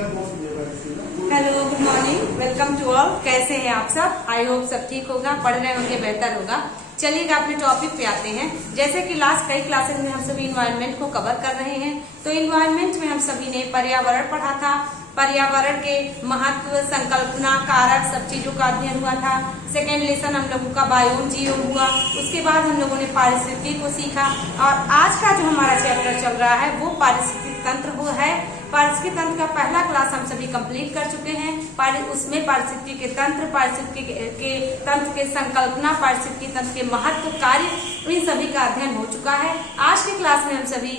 Hello, good morning, welcome to all. कैसे हैं आप सब? आई होप सब ठीक होगा, पढ़ रहे होंगे, बेहतर होगा। चलिएगा अपने टॉपिक पे आते हैं। जैसे कि लास्ट कई क्लासेस में हम सभी इन्वायरमेंट को कवर कर रहे हैं, तो इन्वायरमेंट में हम सभी ने पर्यावरण पढ़ा था। पर्यावरण के महत्व, संकल्पना, कारक, सब चीजों का अध्ययन हुआ था। सेकेंड लेसन हम लोगों का बायोम जीओम हुआ। उसके बाद हम लोगों ने पारिस्थितिकी को सीखा, और आज का जो हमारा चैप्टर चल रहा है वो पारिस्थितिक तंत्र हुआ है। पारिस्थितिक तंत्र का पहला क्लास हम सभी कंप्लीट कर चुके हैं। उसमें पारिस्थितिकी के तंत्र, पारिस्थितिकी के तंत्र के संकल्पना, पारिस्थितिकी तंत्र के महत्व, कार्य, इन सभी का अध्ययन हो चुका है। आज की क्लास में हम सभी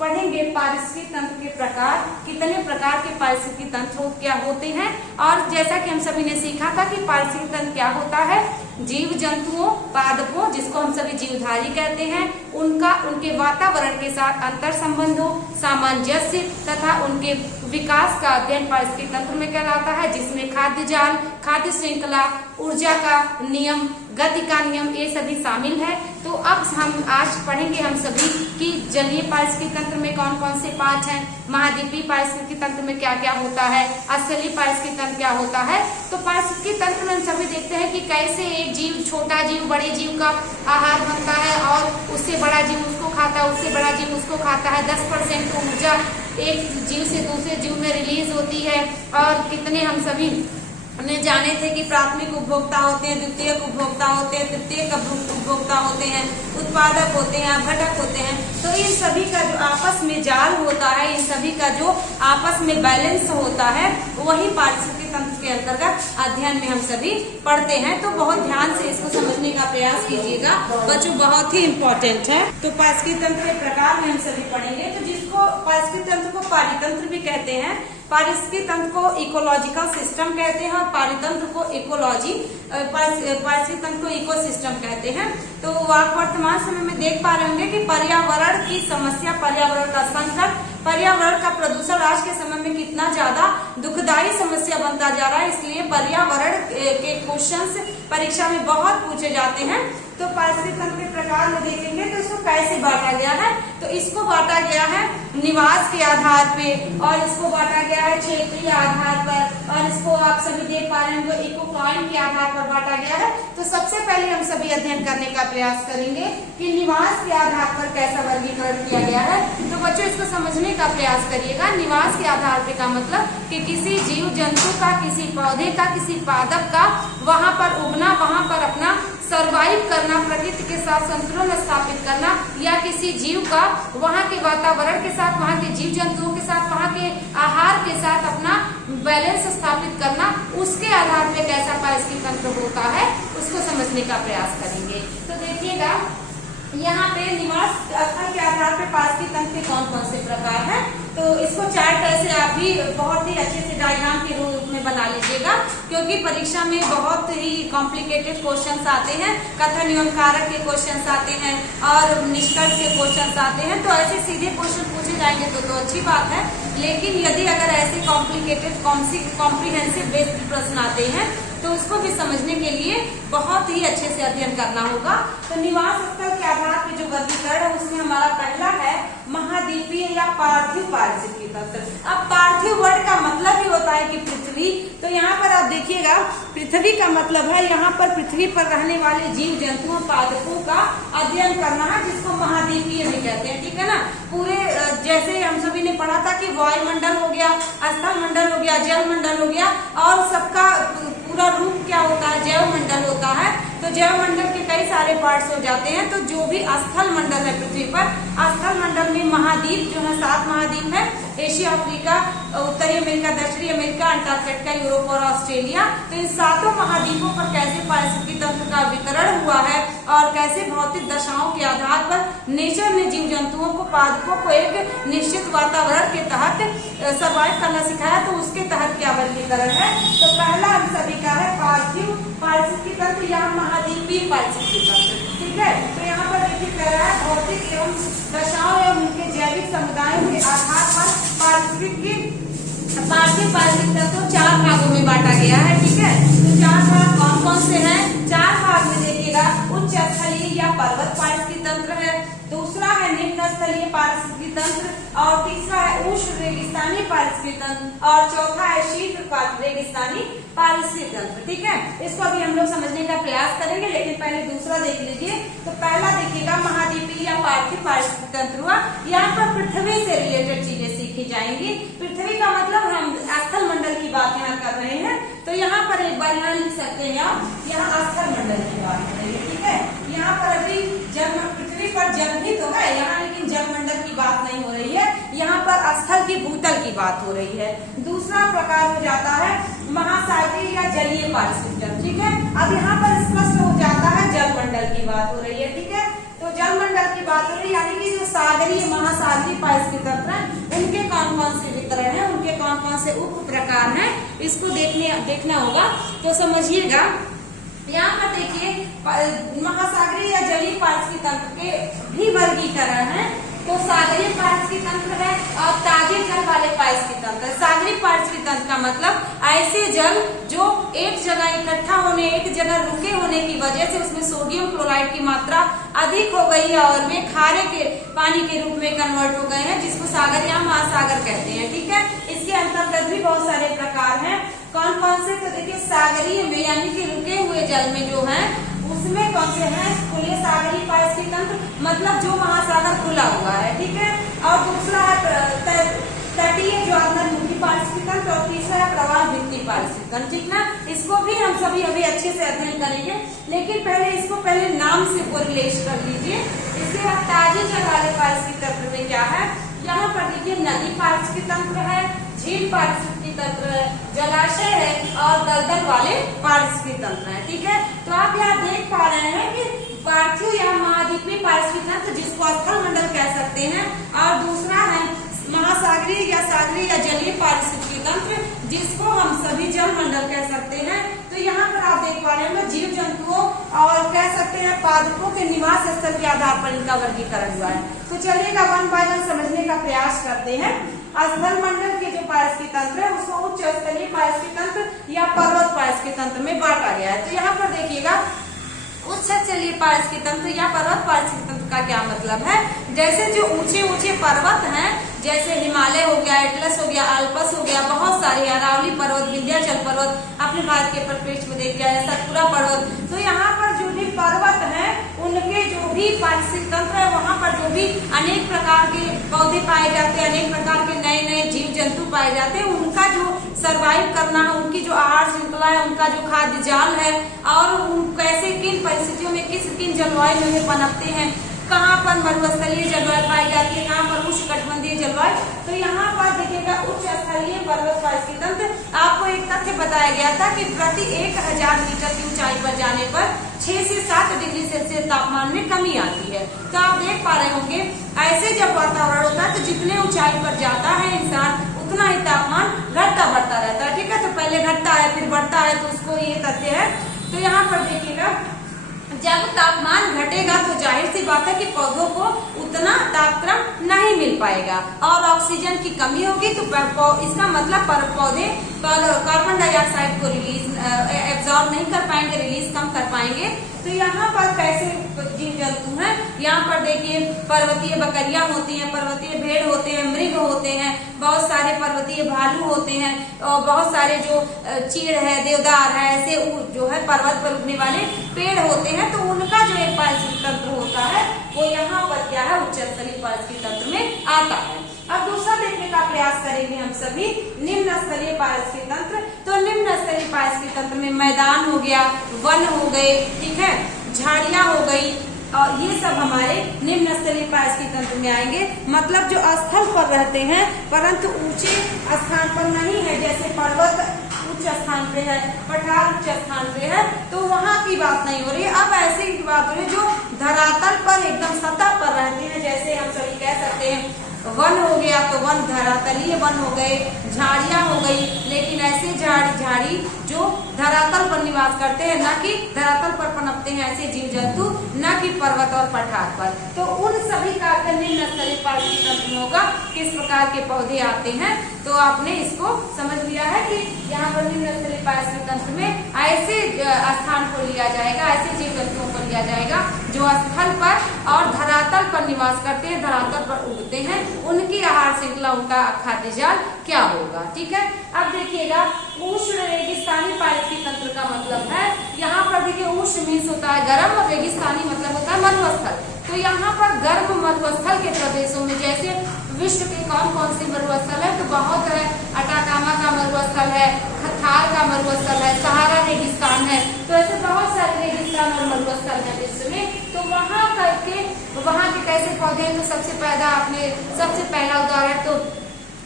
पढ़ेंगे पारिस्थितिकी तंत्र के प्रकार, कितने प्रकार के पारिस्थितिकी तंत्र क्या होते हैं। और जैसा कि हम सभी ने सीखा था कि पारिस्थितिकी तंत्र क्या होता है, जीव जंतुओं, पादपों, जिसको हम सभी जीवधारी कहते हैं, उनके वातावरण के साथ अंतर संबंधों, सामंजस्य तथा उनके विकास का अध्ययन पारिस्थितिकी तंत्र में कहलाता है, जिसमें खाद्य जाल, खाद्य श्रृंखला, ऊर्जा का नियम, गति का नियम, ये सभी शामिल है। तो अब हम आज पढ़ेंगे हम सभी कि जलीय पारिस्थितिकी तंत्र में कौन कौन से पार्ट हैं, महाद्वीपीय पारिस्थितिकी तंत्र में क्या क्या होता है, स्थलीय पारिस्थितिकी तंत्र क्या होता है। तो पारिस्थितिकी तंत्र में हम सभी देखते हैं कि कैसे एक जीव, छोटा जीव बड़े जीव का आहार बनता है, और उससे बड़ा जीव उसको खाता है, उससे बड़ा जीव उसको खाता है। 10% ऊर्जा एक जीव से दूसरे जीव में रिलीज होती है। और कितने हम सभी ने जाने थे कि प्राथमिक उपभोक्ता होते हैं, द्वितीयक उपभोक्ता होते हैं, तृतीयक उपभोक्ता होते हैं, उत्पादक होते हैं, घटक होते हैं। तो इन सभी का जो आपस में जाल होता है, इन सभी का जो आपस में बैलेंस होता है, वही पारिस्थितिकी तंत्र के अंतर्गत अध्ययन में हम सभी पढ़ते हैं। तो बहुत ध्यान से इसको समझने का प्रयास कीजिएगा बच्चों, बहुत ही इम्पोर्टेंट है। तो पारिस्थितिकी तंत्र के प्रकार में हम सभी पढ़ेंगे। तो जिसको पारिस्थितिकी तंत्र को पारितंत्र भी कहते हैं, पारिस्थितिकी तंत्र को इकोलॉजिकल सिस्टम कहते हैं, और पारितंत्र को इकोलॉजी, पारिस्थितिकी तंत्र को इकोसिस्टम कहते हैं। तो आप वर्तमान समय में देख पा रहे होंगे कि पर्यावरण की समस्या, पर्यावरण का संकट, पर्यावरण का प्रदूषण आज के समय में कितना ज्यादा दुखदायी समस्या बनता जा रहा है। इसलिए पर्यावरण के क्वेश्चंस परीक्षा में बहुत पूछे जाते हैं। तो पारिस्थितिकी तंत्र के प्रकार में देखेंगे तो इसको कैसे बांटा गया है। तो इसको बांटा गया है निवास के आधार पे, और इसको बांटा गया है क्षेत्रीय आधार पर, और इसको आप सभी देख पा रहे हैं इको पॉइंट के आधार पर बांटा गया है। तो सबसे पहले हम सभी अध्ययन करने का प्रयास करेंगे कि निवास के आधार पर कैसा वर्गीकरण किया गया है। तो बच्चों इसको समझने का प्रयास करिएगा। निवास के आधार पे का मतलब कि किसी जीव जंतु का, किसी पौधे का, किसी पादप का वहां पर उगना, वहां पर अपना सर्वाइव करना, प्रकृति के साथ संतुलन स्थापित करना, या किसी जीव का वहाँ के वातावरण के साथ, वहाँ के जीव जंतुओं के साथ, वहाँ के आहार के साथ अपना बैलेंस स्थापित करना, उसके आधार पे कैसा पारिस्थितिकी तंत्र होता है उसको समझने का प्रयास करेंगे। तो देखिएगा यहाँ पे निवास स्थल के आधार पे पारिस्थितिकी तंत्र के कौन कौन से प्रकार हैं। तो इसको चार्ट ऐसे आप भी बहुत ही अच्छे से डायग्राम के रूप में बना लीजिएगा, क्योंकि परीक्षा में बहुत ही कॉम्प्लिकेटेड क्वेश्चंस आते हैं, कथन एवं कारक के क्वेश्चंस आते हैं, और निष्कर्ष के क्वेश्चंस आते हैं। तो ऐसे सीधे क्वेश्चन पूछे जाएंगे तो अच्छी बात है, लेकिन यदि अगर ऐसे कॉम्प्लिकेटेड कॉम्प्रिहेंसिव बेस्ड प्रश्न आते हैं तो उसको भी समझने के लिए बहुत ही अच्छे से अध्ययन करना होगा। तो निवास स्थल के आधार पर जो वर्गीकरण है उसमें हमारा पहला है महाद्वीपीय या पार्थिव पारिस्थितिकी तंत्र। अब पार्थिव वर्ड का मतलब ही होता है कि पृथ्वी। तो यहाँ पर आप देखिएगा, पृथ्वी का मतलब है यहाँ पर पृथ्वी पर रहने वाले जीव जंतुओं, पादपों का अध्ययन करना है, जिसको महाद्वीपीय भी कहते हैं। ठीक है ना। पूरे जैसे हम सभी ने पढ़ा था कि वायुमंडल हो गया, स्थल मंडल हो गया, जल मंडल हो गया, और सबका पूरा रूप क्या होता है, जैव मंडल होता है। तो जैव मंडल के कई सारे पार्ट्स हो जाते हैं। तो जो भी स्थल मंडल है पृथ्वी पर, स्थल मंडल में महाद्वीप जो है 7 महाद्वीप है, एशिया, अफ्रीका, उत्तरी अमेरिका, दक्षिणी अमेरिका, अंटार्कटिका, यूरोप और ऑस्ट्रेलिया। तो इन 7 महाद्वीपों पर कैसे पारिस्थितिकी तंत्र का वितरण हुआ है, और कैसे भौतिक दशाओं के आधार पर नेचर ने जीव जंतुओं को, पादपों को एक निश्चित वातावरण के तहत सर्वाइव करना सिखाया, तो उसके तहत क्या वर्गीकरण है। तो पहला हम सभी का है पार्थिव पारिस्थितिकी तंत्र या महाद्वीपीय पारिस्थितिकी तंत्र। ठीक है। तो यहाँ पर देखिए कह रहा है भौतिक एवं दशाओं एवं उनके जैविक समुदायों के आधार पर पारिस्थितिकी पार्थिव पारिस्थितिकी तंत्र को 4 भागों में बांटा गया है। ठीक है। तो 4 भाग कौन कौन से हैं? 4 भाग में देखिएगा, उच्च स्थलीय या पर्वत पारिस्थितिकी तंत्र है, दूसरा है निम्न स्थलीय पारिस्थितिकी तंत्र, और तीसरा है उष्ण रेगिस्तानी पारिस्थितिकी तंत्र, और चौथा है शीत रेगिस्तानी पारिस्थितिकी तंत्र। ठीक है, इसको अभी हम लोग समझने का प्रयास करेंगे, लेकिन पहले दूसरा देख लीजिए। तो पहला देखिएगा महाद्वीपीय या पार्थिव पारिस्थितिकी तंत्र हुआ। यहाँ पर पृथ्वी से रिलेटेड चीजें सीखी जाएंगी। पृथ्वी का मतलब हम स्थल मंडल की बात यहाँ कर रहे हैं, तो यहाँ पर एक बार यहाँ लिख सकते हैं आप, यहाँ स्थल मंडल की बात करेंगे। ठीक है, यहाँ पर अभी जल, पृथ्वी पर जल भी तो है यहाँ, लेकिन जल मंडल की बात नहीं हो रही है, यहाँ पर स्थल की भूतल की बात हो रही है। दूसरा प्रकार हो जाता है महासागरीय या जलीय पारिस्थितिकी तंत्र। ठीक है, अब यहाँ पर स्पष्ट हो जाता है जल मंडल की बात हो रही है। ठीक है, तो जल मंडल की बात हो रही है, यानी कि जो सागरीय महासागरीय पारिस्थितिकी तंत्र है उनके कौन कौन से वितरण है, उनके कौन कौन से उप प्रकार हैं, इसको देखना होगा। तो समझिएगा, यहाँ पर देखिए महासागरीय या जलीय पारिस्थितिकी तंत्र के भी वर्गीकरण है। तो सागरीय पारिस्थितिकी तंत्र है और ताजे जल वाले पारिस्थितिकी तंत्र है। सागरीय पारिस्थितिकी तंत्र का मतलब ऐसे जल जो एक जगह इकट्ठा होने, एक जगह रुके होने की वजह से उसमें सोडियम क्लोराइड की मात्रा अधिक हो गई है और वे खारे के पानी के रूप में कन्वर्ट हो गए हैं, जिसको सागर या महासागर कहते हैं। ठीक है, इसके अंतर्गत भी बहुत सारे प्रकार हैं। कौन कौन से? तो देखिए, सागरीय में यानी कि रुके हुए जल में जो है उसमें कौन से हैं? खुले सागरीय पारिस्थितिकी तंत्र, मतलब जो महासागर खुला हुआ है। ठीक है, और दूसरा है तटीय ज्वालामुखी पारिस्थितिकी तंत्र, और तीसरा है प्रवाह भित्ति पारिस्थितिकी तंत्र। ठीक ना, इसको भी हम सभी अभी अच्छे से अध्ययन करेंगे, लेकिन पहले नाम से कोरिलेट कर लीजिए। इसके बाद ताजे जल वाले पारिस्थितिकी तंत्र में क्या है? यहाँ पर देखिए नदी पारिस्थितिकी तंत्र है, झील पारिस्थितिकी तंत्र है, जलाशय है और दलदल वाले पारिस्थितिकी तंत्र है। ठीक है, तो आप यहाँ देख पा रहे हैं कि पार्थिव या महाद्वीपीय पारिस्थितिकी तंत्र, जिसको स्थल मंडल कह सकते हैं, और दूसरा है महासागरीय या सागरीय या जलीय पारिस्थितिकी तंत्र, जिसको हम सभी जल मंडल कह सकते हैं। तो यहाँ पर आप देख पा रहे हैं जीव जंतुओं और कह सकते हैं पादपों के निवास स्थल के आधार पर इनका वर्गीकरण हुआ है। तो चलिएगा वन बाय वन समझने का प्रयास करते हैं। स्थल मंडल के जो पारिस्थितिकी तंत्र है उसको उच्च स्तरीय पारिस्थितिकी तंत्र या पर्वत पारिस्थितिकी तंत्र में बांटा गया है। तो यहाँ पर देखिएगा, उच्च स्तरीय पारिस्थितिकी तंत्र या पर्वत पारिस्थितिकी तंत्र का क्या मतलब है? जैसे जो ऊंचे ऊंचे पर्वत हैं, जैसे हिमालय हो गया, एटलस हो गया, आल्पस हो गया, बहुत सारे अरावली पर्वत, विंध्याचल पर्वत, अपने भारत के परिप्रेक्ष्य में देख गया, सतपुड़ा पर्वत। तो यहाँ पर जो भी पर्वत हैं उनके जो भी पारिस्थितिकी तंत्र है, वहाँ पर जो भी अनेक प्रकार के पौधे पाए जाते हैं, अनेक प्रकार के नए नए जीव जंतु पाए जाते हैं, उनका जो सर्वाइव करना है, उनकी जो आहार श्रृंखला है, उनका जो खाद्य जाल है, और कैसे किन परिस्थितियों में किन जलवायु में पनपते हैं, कहाँ पर मरुस्थलीय जलवायु पाई जाती है, कहाँ पर उष्णकटिबंधीय जलवायु। तो यहाँ पर देखिएगा उच्च स्थलीय पर्वत पारिस्थितिकी तंत्र। आपको एक तथ्य बताया गया था कि प्रति 1000 मीटर की ऊंचाई पर जाने पर 6 से 7 डिग्री सेल्सियस तापमान में कमी आती है। तो आप देख पा रहे होंगे, ऐसे जब वातावरण होता है तो जितने ऊंचाई पर जाता है इंसान उतना ही तापमान घटता बढ़ता रहता है। ठीक है, तो पहले घटता है फिर बढ़ता है, तो उसको ये तथ्य है। तो यहाँ पर देखिएगा, जब तापमान घटेगा तो जाहिर सी बात है कि पौधों को उतना तापक्रम नहीं मिल पाएगा और ऑक्सीजन की कमी होगी। तो इसका मतलब पौधे कार्बन डाइऑक्साइड को एब्जॉर्ब नहीं कर पाएंगे, रिलीज कम कर पाएंगे। तो यहाँ पर कैसे जीव जंतु हैं? यहाँ पर देखिए पर्वतीय बकरियां होती हैं, पर्वतीय भेड़ होते हैं, मृग होते हैं, बहुत सारे पर्वतीय भालू होते हैं, और बहुत सारे जो चीड़ है, देवदार है, ऐसे जो है पर्वत पर उगने वाले पेड़ होते हैं। तो उनका जो एक पारिस्थितिकी तंत्र होता है वो यहाँ पर क्या है? उच्च स्तरीय पारिस्थितिकी तंत्र में आता है। अब दूसरा देखने का प्रयास करेंगे हम सभी, निम्न स्तरीय पारिस्थितिकी तंत्र। तो निम्न स्तरीय पारिस्थितिकी तंत्र में मैदान हो गया, वन हो गए, ठीक है, झाड़ियां हो गई, और ये सब हमारे निम्न स्तरीय पारिस्थितिकी तंत्र में आएंगे। मतलब जो स्थल पर रहते हैं परंतु ऊंचे स्थान पर नहीं है, जैसे पर्वत उच्च स्थान पे है, पठार उच्च स्थान पे है, तो वहाँ की बात नहीं हो रही है। अब ऐसी की बात हो रही है जो धरातल पर एकदम सतह पर रहते हैं, जैसे हम सभी कह सकते हैं वन हो गया, तो वन धरातलीय वन हो गए, झाड़ियां हो गई, लेकिन ऐसे झाड़ी जो धरातल पर निवास करते हैं, न कि धरातल पर पनपते हैं ऐसे जीव जंतु, न कि पर्वत और पठार पर। तो उन सभी का निम्न स्तरीय पारिस्थितिकी तंत्र में होगा किस प्रकार के पौधे आते हैं। तो आपने इसको समझ लिया है कि यहाँ पर निम्न स्तरीय पारिस्थितिकी तंत्र में ऐसे स्थान को लिया जाएगा, ऐसे जीव जंतुओं को किया जाएगा। जो स्थल पर और धरातल पर निवास करते हैं, धरातल पर उगते हैं, उनकी आहार श्रृंखला, उनका खाद्य जाल क्या होगा। ठीक है, अब देखिएगा उष्ण रेगिस्तानी पारिस्थितिक तंत्र का मतलब है, यहाँ पर देखिए उष्ण मीन्स होता है गर्म और रेगिस्तानी मतलब होता है मरुस्थल। तो यहाँ पर गर्म मरुस्थल के प्रदेशों में, जैसे विश्व के कौन कौन से मरुस्थल है, तो बहुत है, अटाकामा का मरुस्थल है, थार का मरुस्थल है, सहारा रेगिस्तान है, तो ऐसे बहुत सारे रेगिस्तान और मरुस्थल है विश्व में। तो वहाँ के कैसे पौधे, तो सबसे पहला उदाहरण तो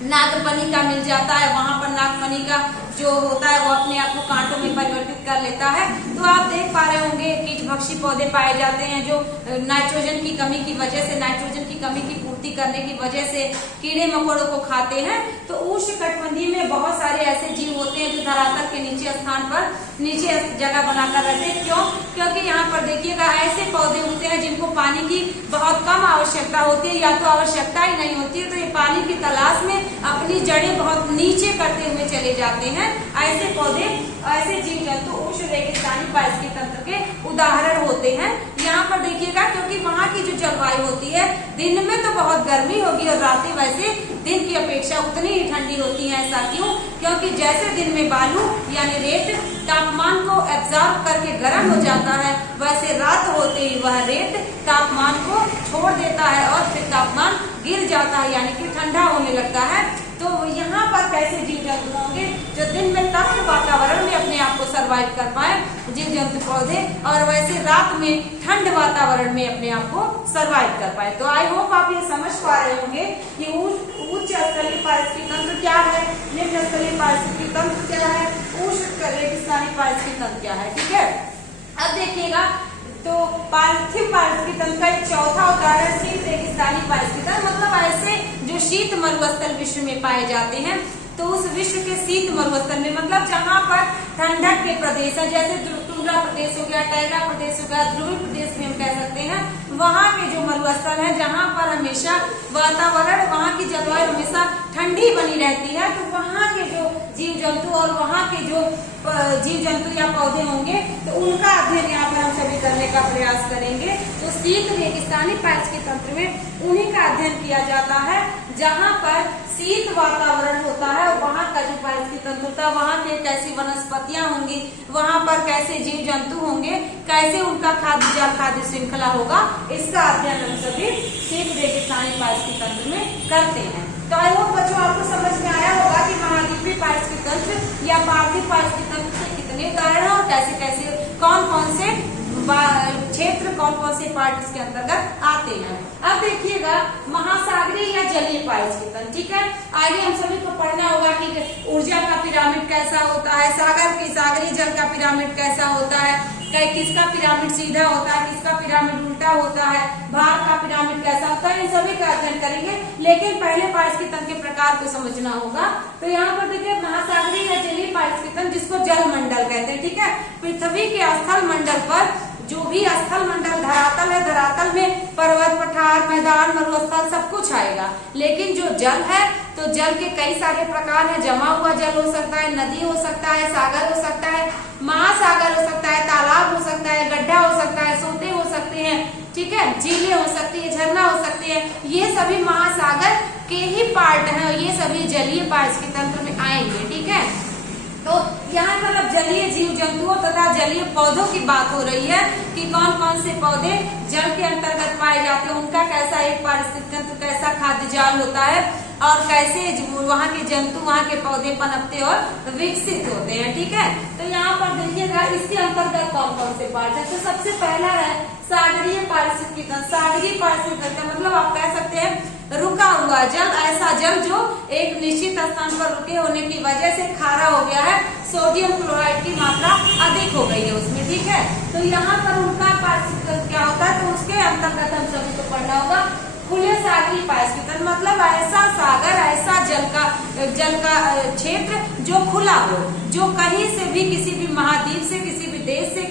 नागफनी का मिल जाता है। वहां पर नागफनी का जो होता है वो अपने आप को कांटों में परिवर्तित कर लेता है। तो आप देख पा रहे होंगे कीटभक्षी पौधे पाए जाते हैं जो नाइट्रोजन की कमी की वजह से, नाइट्रोजन की कमी की पूर्ति करने की वजह से कीड़े मकोड़ों को खाते हैं। तो उष्णकटिबंधीय में बहुत सारे ऐसे जीव होते हैं जो धरातल के नीचे स्थान पर, नीचे जगह बनाकर रहते हैं। क्यों? क्योंकि यहाँ पर देखिएगा ऐसे पौधे होते हैं जिनको पानी की बहुत कम आवश्यकता होती है, या तो आवश्यकता ही नहीं होती है, तो ये पानी की तलाश में अपनी जड़ें बहुत नीचे करते हुए चले जाते हैं। ऐसे पौधे, ऐसे जीव जंतु उष्ण रेगिस्तानी पारिस्थितिक तंत्र के उदाहरण होते हैं। यहाँ पर देखिएगा क्योंकि वहाँ की जो जलवायु होती है, दिन में तो बहुत गर्मी होगी और रातें वैसे दिन की अपेक्षा उतनी ही ठंडी होती है। ऐसा क्यों? क्योंकि जैसे दिन में बालू यानी रेत तापमान को एब्जॉर्ब करके गर्म हो जाता है, वैसे रात होते ही वह रेत तापमान को छोड़ देता है और फिर तापमान गिर जाता है, यानी कि ठंडा होने लगता है। तो यहाँ पर कैसे जीव जंतु होंगे जो दिन में तप्त वातावरण में अपने आप को सर्वाइव कर पाए, जीव जंतु पौधे, और वैसे रात में ठंड वातावरण में अपने आप को सर्वाइव कर पाए। तो आई होप आप ये समझ पा रहे होंगे कि उच्च स्तरीय पारिस्थितिक तंत्र क्या है, निम्न स्तरीय पारिस्थितिक तंत्र क्या है, उष्ण रेगिस्तानी पारिस्थितिक तंत्र क्या है। ठीक है, अब देखिएगा तो पार्थिव पारिस्थितिक तंत्र का एक चौथा उदाहरण शीत रेगिस्तानी पारिस्थितिक तंत्र, मतलब ऐसे जो शीत मरुस्थल विश्व में पाए जाते हैं। तो उस विश्व के शीत मरुस्थल में मतलब जहाँ पर ठंडक के प्रदेश है, जैसे टुंड्रा प्रदेश हो गया, टैगा प्रदेश हो गया, ध्रुवीय प्रदेश में हम कह सकते हैं, वहाँ के जो मरुस्थल है जहाँ पर हमेशा वातावरण, वहाँ की जलवायु हमेशा ठंडी बनी रहती है, तो वहाँ के जो जीव जंतु और वहाँ के जो जीव जंतु या पौधे होंगे, तो उनका अध्ययन यहाँ पर हम सभी करने का प्रयास करेंगे। तो शीत रेगिस्तानी पारिस्थितिक तंत्र में उन्हीं का अध्ययन किया जाता है जहाँ पर शीत वातावरण होता है, और वहाँ का जो पारिस्थितिक तंत्र होता है, वहाँ के कैसी वनस्पतियां होंगी, वहाँ पर कैसे जीव जंतु होंगे, कैसे उनका खाद्य श्रृंखला होगा, इसका अध्ययन हम सभी शीत रेगिस्तानी पारिस्थितिक तंत्र में करते हैं। तो आई होप बच्चों आपको समझ में आया होगा कि महाद्वीपीय पारिस्थितिक तंत्र या पार्थिव पारिस्थितिक तंत्र से कितने उदाहरण और कैसे कैसे कौन कौन से क्षेत्र, कौन कौन से पार्ट इसके अंतर्गत आते हैं। अब देखिएगा महासागरीय या जलीय पारिस्थितिक तंत्र। ठीक है, आगे हम सभी को पढ़ना होगा कि ऊर्जा का पिरामिड कैसा होता है, सागरीय जल का पिरामिड कैसा होता है, किसका पिरामिड सीधा होता है, किसका पिरामिड उल्टा होता है, भार का पिरामिड कैसा होता है, इन सभी का अध्ययन करेंगे। लेकिन पहले पारिस्थितिक तंत्र के प्रकार को समझना होगा। तो यहाँ पर देखिए महासागरीय या जलीय पारिस्थितिक तंत्र, जिसको जल मंडल कहते हैं। ठीक है, पृथ्वी के स्थल मंडल पर जो भी स्थल मंडल धरातल है, धरातल में पर्वत, पठार, मैदान, मरुस्थल सब कुछ आएगा। लेकिन जो जल है, तो जल के कई सारे प्रकार है। जमा हुआ जल हो सकता है, नदी हो सकता है, सागर हो सकता है, महासागर हो सकता है, तालाब हो सकता है, गड्ढा हो सकता है, सोते हो सकते हैं, ठीक है, झीलें हो सकती है, झरना हो सकती है। ये सभी महासागर के ही पार्ट हैं, और ये सभी जलीय पारिस्थितिक तंत्र में आएंगे। ठीक है, तो यहाँ मतलब जलीय जीव जंतुओं तथा जलीय पौधों की बात हो रही है कि कौन कौन से पौधे जल के अंतर्गत पाए जाते हैं, उनका कैसा एक पारिस्थितिक तंत्र, कैसा खाद्य जाल होता है, और कैसे वहाँ के जंतु, वहाँ के पौधे पनपते और विकसित होते हैं। ठीक है, तो यहाँ पर देखिएगा इसके अंतर्गत कौन कौन से पार्ट है। तो सबसे पहला है सागरीय पारिस्थितिक तंत्र। सागरीय पारिस्थितिक तंत्र मतलब आप कह सकते हैं रुका हुआ जल, ऐसा जल जो एक निश्चित स्थान पर रुके होने की वजह से खारा हो गया है, सोडियम क्लोराइड की मात्रा अधिक हो गई है उसमें। ठीक है, तो यहाँ पर उनका पारिस्थितिक तंत्र क्या होता है, तो उसके अंतर्गत हम सभी को पढ़ना होगा खुले सागरीय पारिस्थितिक तंत्र, मतलब ऐसा सागर, ऐसा जल का क्षेत्र जो खुला हो, जो कहीं से भी, किसी भी महाद्वीप से, किसी भी देश से,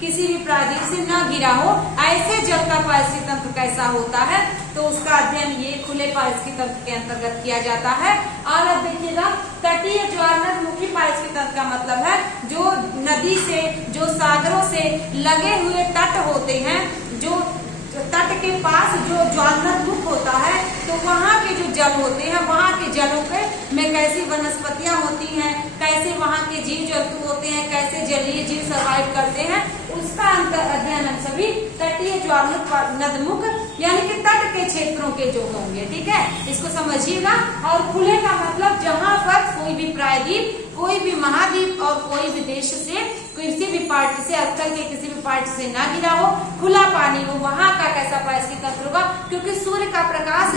किसी भी प्रायद्वीप से न घिरा हो, ऐसे जल का पारिस्थितिक तंत्र कैसा होता है, तो उसका अध्ययन ये खुले पारिस्थितिक तंत्र के अंतर्गत किया जाता है। और अब देखिएगा, तटीय ज्वारनदमुखी पारिस्थितिक तंत्र का मतलब है जो नदी से, जो सागरों से लगे हुए तट होते हैं, जो तट के पास जो ज्वारनदमुख होता है, तो वहाँ के जो जल होते हैं, वहाँ के जलों के में कैसी वनस्पतियां होती हैं, कैसे वहाँ के जीव जंतु होते हैं, कैसे जलीय जीव सर्वाइव करते हैं, उसका अध्ययन हम सभी तटीय ज्वारनदमुख यानी कि तट के क्षेत्रों के जो होंगे। ठीक है, इसको समझिएगा। और खुले का मतलब जहाँ पर कोई भी प्रायद्वीप, कोई भी महाद्वीप और कोई भी देश से, किसी भी पार्ट से, अक्सर के किसी भी पार्ट से ना गिरा हो, खुला पानी हो, वहाँ का कैसा पारिस्थितिक तंत्र होगा, क्योंकि सूर्य का प्रकाश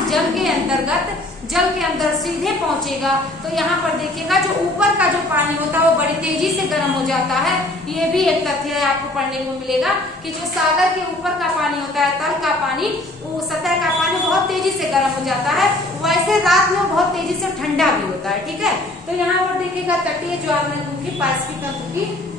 जल के अंदर सीधे पहुंचेगा। तो यहाँ पर देखिएगा, जो ऊपर का जो पानी होता है वो बड़ी तेजी से गर्म हो जाता है। ये भी एक तथ्य है, आपको पढ़ने को मिलेगा कि जो सागर के ऊपर का पानी होता है, तल का पानी, वो सतह का पानी बहुत तेजी से गर्म हो जाता है, वैसे रात में बहुत तेजी से ठंडा भी होता है। ठीक है, तो यहाँ पर देखिएगा तटीय ज्वारनदमुखी पारिस्थितिक तंत्र की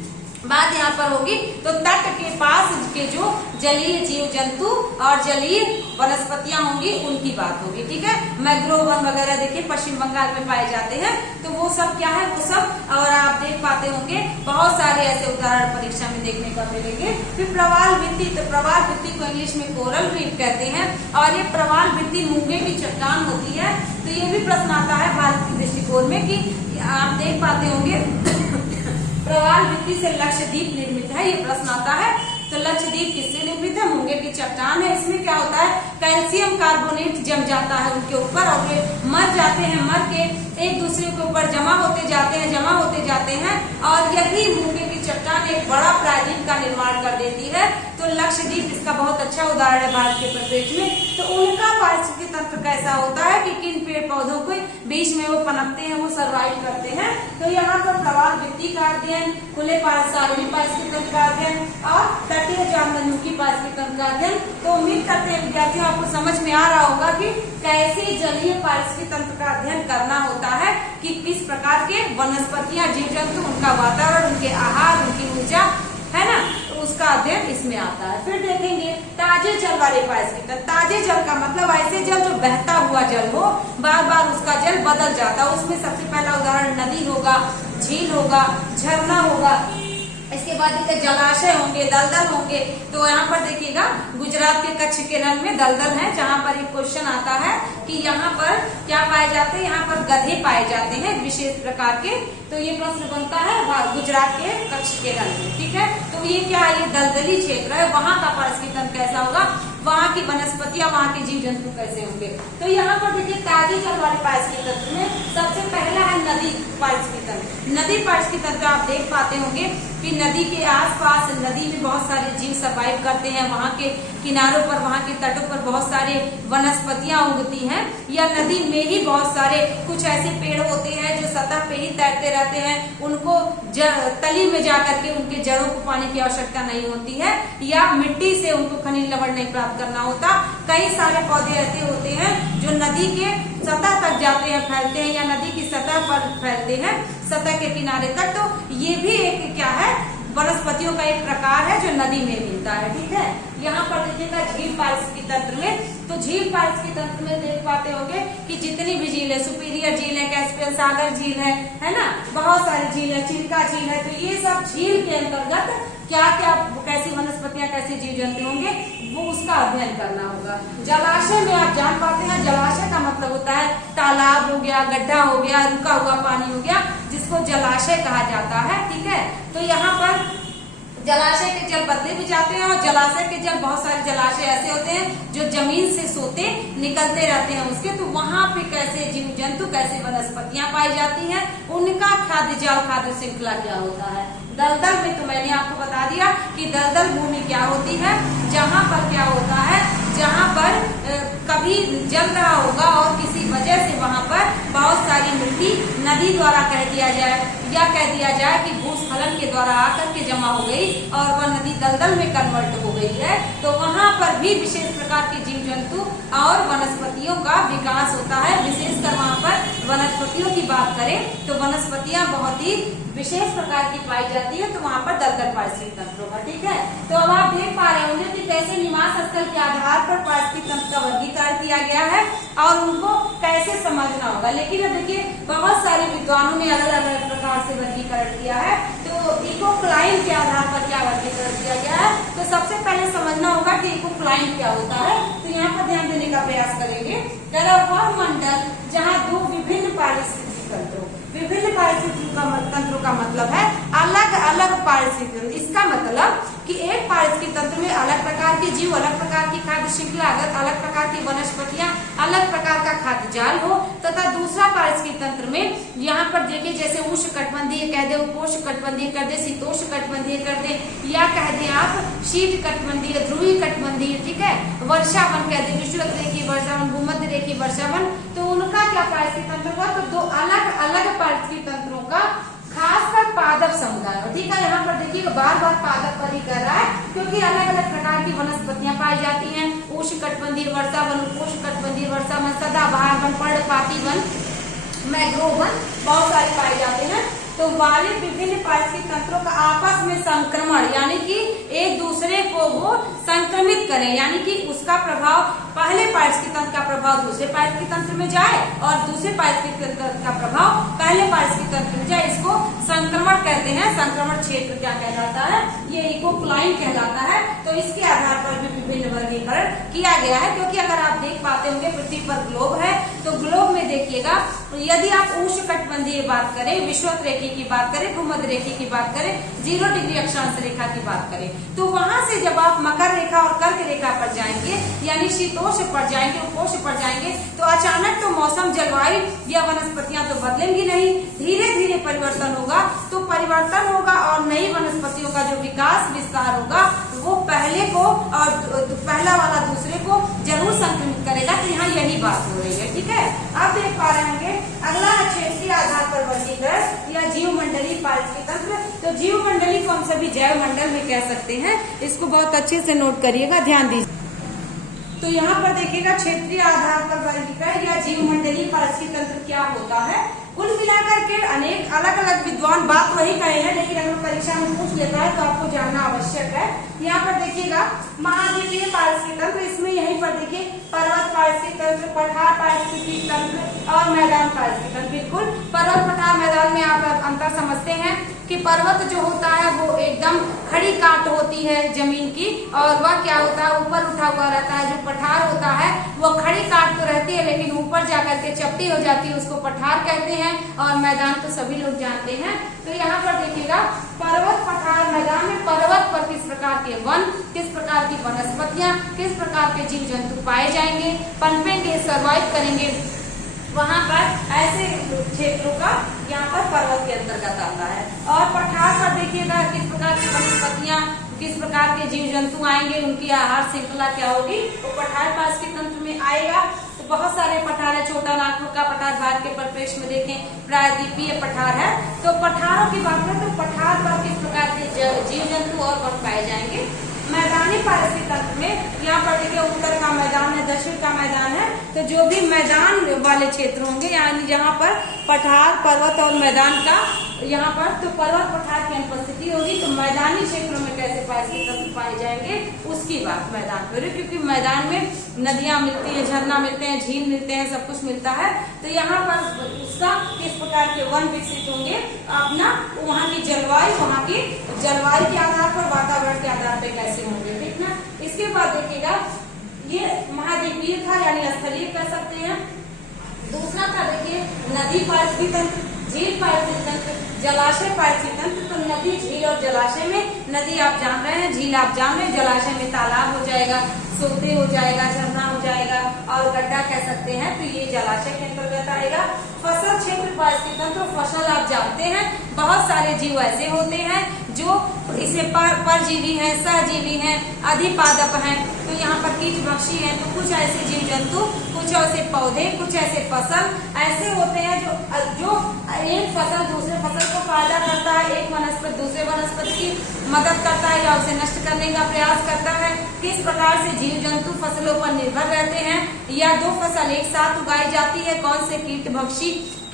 बात यहाँ पर होगी। तो तट के पास के जो जलीय जीव जंतु और जलीय वनस्पतियां होंगी, उनकी बात होगी। ठीक है, मैंग्रोव वन वगैरह देखिए पश्चिम बंगाल में पाए जाते हैं, तो वो सब क्या है, वो सब और आप देख पाते होंगे, बहुत सारे ऐसे उदाहरण परीक्षा में देखने को मिलेंगे। फिर प्रवाल भित्ति, तो प्रवाल भित्ति को इंग्लिश में कोरल रीफ कहते हैं, और ये प्रवाल भित्ति मूंगे की चट्टान होती है। तो ये भी प्रश्न आता है भारत के दृष्टिकोण में कि आप देख पाते होंगे प्रवाल भित्ति से लक्षद्वीप निर्मित है, ये प्रश्न आता है। तो लक्षद्वीप किससे निर्मित है, मूंगे की चट्टान है। इसमें क्या होता है, कैल्शियम कार्बोनेट जम जाता है उनके ऊपर और वे मर जाते हैं, मर के एक दूसरे के ऊपर जमा होते जाते हैं और यही मूंगे की चट्टान एक बड़ा प्रायद्वीप का निर्माण कर देती है। तो लक्षद्वीप इसका बहुत अच्छा उदाहरण है भारत के प्रदेश में। तो उनका पारिस्थितिक तंत्र कैसा होता है कि किन पेड़ पौधों के बीच में वो पनपते हैं, वो सर्वाइव करते हैं। तो यहाँ पर प्रवाल भित्ति का अध्ययन, खुले सागरीय पारिस्थितिक तंत्र का अध्ययन और तटीय ज्वारनदमुखी पारिस्थितिक तंत्र का अध्ययन। तो उम्मीद करते हैं विद्यार्थियों आपको समझ में आ रहा होगा कि कैसे जलीय पारिस्थितिक तंत्र का अध्ययन करना होता है, कि किस प्रकार के वनस्पतियां, जीव जंतु, उनका वातावरण, उनके आहार, उनकी ऊर्जा है ना, तो उसका अध्ययन इसमें आता है। फिर देखेंगे ताजे जल वाले पारिस्थितिक तंत्र। ताजे जल का मतलब ऐसे जल जो बहता हुआ जल हो, बार बार उसका जल बदल जाता है। उसमें सबसे पहला उदाहरण नदी होगा, झील होगा, झरना होगा, इसके बाद देखिए जलाशय होंगे, दलदल होंगे। तो यहाँ पर देखिएगा गुजरात के कच्छ के रण में दलदल है, जहाँ पर एक क्वेश्चन आता है कि यहाँ पर क्या पाए जाते हैं, यहाँ पर गधे पाए जाते हैं विशेष प्रकार के। तो ये प्रश्न बनता है गुजरात के कच्छ के रण में। ठीक है, तो ये क्या है, ये दलदली क्षेत्र है, वहाँ का पारिस्थितिक तंत्र कैसा होगा, वहाँ की वनस्पतियां, वहाँ के जीव जंतु कैसे होंगे। तो यहाँ पर देखिए ताजे जल वाले पारिस्थितिक तंत्र में सबसे पहला है नदी पारिस्थितिक तंत्र। नदी पारिस्थितिक तंत्र आप देख पाते होंगे कि नदी के आसपास, नदी में बहुत सारे जीव सर्वाइव करते हैं, वहाँ के किनारों पर, वहाँ के तटों पर बहुत सारे वनस्पतियां उगती हैं, या नदी में ही बहुत सारे कुछ ऐसे पेड़ होते हैं जो सतह पे ही तैरते रहते हैं, उनको तली में जाकर के उनके जड़ों को पानी की आवश्यकता नहीं होती है, या मिट्टी से उनको खनिज लवण नहीं प्राप्त करना होता। कई सारे पौधे ऐसे होते हैं जो नदी के सतह तक जाते हैं, फैलते हैं, या नदी की सतह पर फैलते हैं, सतह के किनारे तक। तो ये भी एक क्या है, वनस्पतियों का एक प्रकार है जो नदी में मिलता है। ठीक है, यहाँ पर देखिएगा झील पारिस्थितिक तंत्र में। तो झील पारिस्थितिक तंत्र में देख पाते होंगे कि जितनी भी झील है, सुपीरियर झील है, कैस्पियन सागर झील है ना, बहुत सारी झील है, चिल्का झील है। तो ये सब झील के अंतर्गत क्या क्या, कैसी वनस्पतियां, कैसे जीव जंतु होंगे, वो उसका अध्ययन करना होगा। जलाशय में आप जान पाते हैं, जलाशय का मतलब होता है तालाब हो गया, गड्ढा हो गया, रुका हुआ पानी हो गया, जिसको जलाशय कहा जाता है। ठीक है, तो यहाँ पर जलाशय के जल बदले भी जाते हैं, और जलाशय के जल, बहुत सारे जलाशय ऐसे होते हैं जो जमीन से सोते निकलते रहते हैं उसके। तो वहाँ पे कैसे जीव जंतु, कैसे वनस्पतियां पाई जाती हैं, उनका खाद्य जाल, खाद्य श्रृंखला क्या होता है। दलदल में तो मैंने आपको बता दिया कि दलदल भूमि क्या होती है, जहाँ पर क्या होता है, जहाँ पर कभी जल रहा होगा और किसी वजह से वहाँ पर बहुत सारी मिट्टी नदी द्वारा कह दिया जाए, या कह दिया जाए कि भूस्खलन के द्वारा आकर के जमा हो गई और वह नदी दलदल में कन्वर्ट हो गई है। तो वहाँ पर भी विशेष प्रकार के जीव जंतु और वनस्पतियों का विकास होता है। विशेषकर वहाँ पर वनस्पतियों की बात करें तो वनस्पतियां बहुत ही विशेष प्रकार की पाई जाती है, तो वहाँ पर दलदल पारिस्थितिक तंत्र होगा। ठीक है, तो अब आप देख पा रहे होंगे कि कैसे निवास स्थल के आधार पर पारिस्थितिक तंत्र का वर्गीकरण किया गया है और उनको कैसे समझना होगा। लेकिन अब देखिए बहुत सारे विद्वानों ने अलग अलग प्रकार से वर्गीकरण किया है। तो इकोक्लाइन के आधार पर क्या वर्गीकरण किया गया है, तो सबसे पहले समझना होगा कि इकोक्लाइन क्या होता है। तो यहाँ पर ध्यान देने का प्रयास करेंगे। वह मंडल जहाँ दो विभिन्न पारिस्थितिक तंत्रों, विभिन्न पारिस्थितिक तंत्रों का मतलब है अलग अलग पारिस्थितिक। इसका मतलब कि एक पारिस्थितिक तंत्र में अलग प्रकार के जीव, अलग प्रकार की खाद्य श्रृंखला, अलग प्रकार की वनस्पतियां, अलग प्रकार का खाद्य जाल हो, तथा दूसरा पारिस्थितिक तंत्र में यहाँ पर देखिए जैसे उष्णकटिबंधीय कह दे, उपोष्णकटिबंधीय कर दे, शीतोष्णकटिबंधीय कर दे, या कह दे आप शीतकटिबंधीय, ध्रुवीय कटिबंधीय, ठीक है, वर्षावन कह दे, विषुवत रेखीय वर्षावन, भूमध्य रेखीय वर्षावन, तो उनका क्या पारिस्थितिक तंत्र हुआ, तो दो अलग अलग पारिस्थितिक तंत्रों का खासकर पादप समुदाय। ठीक है, यहाँ पर देखिए बार बार पादप पर ही कर रहा है क्योंकि अलग अलग प्रकार की वनस्पतियां पाई जाती हैं। उष्णकटिबंधीय वर्षावन, उपोष्णकटिबंधीय वर्षावन, सदाबहार वन, पर्णपाती वन, मैंग्रोव वन बहुत सारे पाए जाते हैं। तो वाले विभिन्न पारिस्थितिक तंत्रों का आपस में संक्रमण यानी कि एक दूसरे को वो संक्रमित करें, यानी कि उसका प्रभाव पहले पारिस्थितिक तंत्र का प्रभाव दूसरे पारिस्थितिक तंत्र में जाए और दूसरे पारिस्थितिक तंत्र का प्रभाव पहले पारिस्थितिक तंत्र में जाए। इसको संक्रमण कहते हैं। संक्रमण क्षेत्र क्या कहलाता है, ये इकोक्लाइन कहलाता है। तो इसके आधार पर भी विभिन्न वर्गीकरण किया गया है। क्योंकि अगर आप देख पाते होंगे पृथ्वी पर ग्लोब है, तो ग्लोब में देखिएगा यदि आप उष्णकटिबंधीय बात करें, विषुवत रेखी की बात करें, भूमध्य रेखी की बात करें, 0 डिग्री अक्षांश रेखा की बात करें, तो वहां से जब आप मकर रेखा और कर्क रेखा पर जाएंगे यानी शीतोष्ण पर जाएंगे, उपोष्ण पर जाएंगे, तो अचानक तो मौसम, जलवायु या वनस्पतियां तो बदलेंगी नहीं, धीरे धीरे परिवर्तन होगा। तो परिवर्तन होगा और नई वनस्पतियों का जो विकास विस्तार होगा वो पहले को और पहला वाला दूसरे को जरूर संक्रमित करेगा। तो यहाँ यही बात हो रही है। ठीक है, आप देख पा रहे होंगे अगला है क्षेत्रीय आधार पर वर्गीकरण या जीव मंडलीय पारिस्थितिक तंत्र। तो जीव मंडली को हम सभी जैव मंडल में कह सकते हैं। इसको बहुत अच्छे से नोट करिएगा, ध्यान दीजिए। तो यहाँ पर देखिएगा क्षेत्रीय आधार पर वर्गीकरण या जीव मंडलीय पारिस्थितिक तंत्र क्या होता है। कुल मिलाकर के अनेक अलग अलग विद्वान बात वही कहे हैं, लेकिन अगर परीक्षा में पूछ लेता है तो आपको जानना आवश्यक है। यहाँ पर देखिएगा महाद्वीपीय पारिस्थितिक तंत्र, इसमें यहीं पर देखिए पर्वत पारिस्थितिक तंत्र, पठार पारिस्थितिक तंत्र और मैदान पारिस्थितिक तंत्र। बिल्कुल पर्वत, पठार, मैदान में आप अंतर समझते हैं कि पर्वत जो होता है वो एकदम खड़ी काट होती है जमीन की, और वह क्या होता है ऊपर उठा हुआ रहता है। जो पठार होता है वो खड़ी काट तो रहती है लेकिन ऊपर जाकर के चपटी हो जाती है, उसको पठार कहते हैं। और मैदान तो सभी लोग जानते हैं। तो यहाँ पर देखिएगा पर्वत, पठार, मैदान में पर्वत पर किस प्रकार के वन, किस प्रकार की वनस्पतियां, किस प्रकार के जीव जंतु पाए जाएंगे, पनपेंगे, सर्वाइव करेंगे, वहां पर ऐसे क्षेत्रों का यहाँ पर पर्वत के अंतर्गत आता है। और पठार पर देखिएगा किस प्रकार की वनस्पतियां, किस प्रकार के जीव जंतु आएंगे, उनकी आहार श्रृंखला क्या होगी, वो पठार पारिस्थितिक तंत्र में आएगा। तो बहुत सारे पठार है। छोटा नागपुर का पठार भारत के परिप्रेक्ष्य में देखें प्रायद्वीपीय पठार है। तो पठारों की बात करें तो पठार पर किस प्रकार के जीव जंतु और वन पाए जाएंगे। मैदानी पारिस्थितिक तंत्र में यहाँ पर देखिए उत्तर का मैदान है, दक्षिण का मैदान है। तो जो भी मैदान वाले क्षेत्र होंगे यानी जहाँ पर पठार, पर्वत और मैदान का यहाँ पर तो पर्वत, पठार की अनुपस्थिति होगी, तो मैदानी क्षेत्रों में कैसे पारिस्थितिक तंत्र पाए जाएंगे उसकी बात मैदान पर, क्योंकि मैदान में नदियां मिलती है, झरना मिलते हैं, झील मिलते हैं, सब कुछ मिलता है। तो यहाँ पर उसका किस प्रकार के वन विकसित होंगे, अपना वहाँ की जलवायु, वहाँ की जलवायु के आधार पर, वातावरण के आधार पर कैसे होंगे। ठीक ना। इसके बाद देखिएगा ये महाद्वीपीय था यानी स्थलीय कर सकते हैं। दूसरा था देखिए नदी पारिस्थितिक तंत्र, झील पारिस्थितिक तंत्र, जलाशय पारिस्थितिक तंत्र। तो नदी, झील और जलाशय में, नदी आप जान रहे हैं, झील आप जान रहे हैं, जलाशय में तालाब हो जाएगा, सोते हो जाएगा, झरना हो जाएगा और गड्ढा कह सकते हैं। तो ये जलाशय के अंतर्गत आएगा। फसल क्षेत्र पारिस्थितिक तंत्र, फसल आप जानते हैं बहुत सारे जीव ऐसे होते हैं जो इसे परजीवी हैं, सहजीवी हैं, अधिपादप हैं। तो यहाँ पर कीटभक्षी हैं। तो कुछ ऐसे जीव जंतु, कुछ ऐसे पौधे, कुछ ऐसे फसल ऐसे होते हैं जो एक फसल दूसरे फसल को फायदा करता है, एक वनस्पति वनस्पति दूसरे वनस्पति की मदद करता है या उसे नष्ट करने का प्रयास करता है, किस प्रकार से जीव जंतु फसलों पर निर्भर रहते हैं, या दो फसल एक साथ उगाई जाती है, कौन से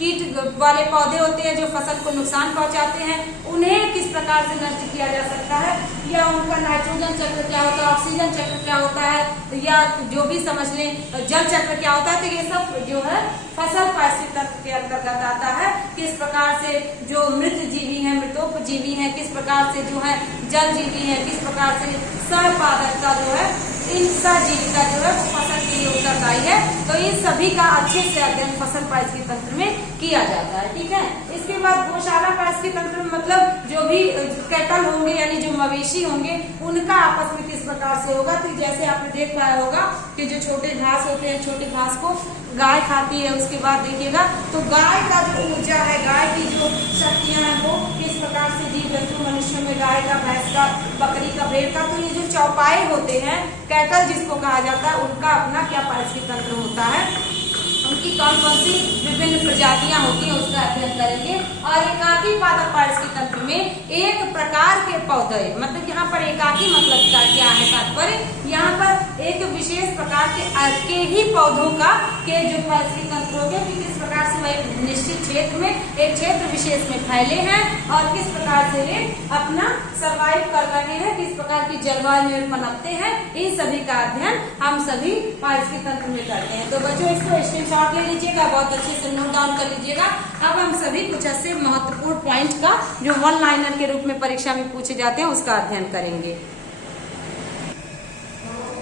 कीट वाले पौधे होते हैं जो फसल को नुकसान पहुंचाते हैं, उन्हें किस प्रकार से नष्ट किया जा सकता है, या उनका नाइट्रोजन चक्र क्या होता है, ऑक्सीजन चक्र क्या होता है, या जो भी समझ लें जल चक्र क्या होता है। तो ये सब जो है फसल पारिस्थितिक तंत्र के अंतर्गत आता है। किस प्रकार से जो मृत जीवी है, मृतोपजीवी है, किस प्रकार से जो है जल जीवी है, किस प्रकार से सहपादकता जो है इन सहजीविता जो है फसल के लिए उत्तरदायी है। तो इन सभी का अच्छे से अध्ययन फसल पारिस्थितिक तंत्र में किया जाता है। ठीक है, इसके बाद गौशाला पारिस्थितिक तंत्र में मतलब जो भी कैटल होंगे यानी जो मवेशी होंगे उनका आपस में किस प्रकार से होगा। तो जैसे आपने देख पाया होगा कि जो छोटे घास होते हैं, छोटे घास को गाय खाती है। उसके बाद देखिएगा तो गाय का जो ऊर्जा है, गाय की जो शक्तियां हैं वो किस प्रकार से जीव जंतु मनुष्य में गाय का, भैंस का, बकरी का, भेड़ का, तो ये जो चौपाए होते हैं कैटल जिसको कहा जाता है उनका अपना क्या पारिस्थितिक तंत्र होता है, उनकी कौन कौन सी विभिन्न प्रजातियां होती हैं उसका अध्ययन करेंगे। और एकाकी पादप पारिस्थितिक तंत्र में एक प्रकार के पौधे, मतलब यहाँ पर एकाकी मतलब क्या है तात्पर्य, यहाँ पर एक विशेष प्रकार के ही पौधों का के जो पारिस्थितिक तंत्र हो गए कि किस प्रकार से वह एक निश्चित क्षेत्र में, एक क्षेत्र विशेष में फैले हैं और किस प्रकार से वे अपना सर्वाइव कर रहे हैं, किस प्रकार की जलवायु में पनपते हैं। इन सभी का अध्ययन हम सभी पारिस्थितिक तंत्र में करते हैं। तो बच्चों इसको स्क्रीनशॉट ले लीजिएगा, बहुत अच्छे से नोट डाउन कर लीजिएगा। अब हम सभी कुछ ऐसे महत्वपूर्ण पॉइंट का जो वन लाइनर के रूप में परीक्षा में पूछे जाते हैं उसका अध्ययन करेंगे।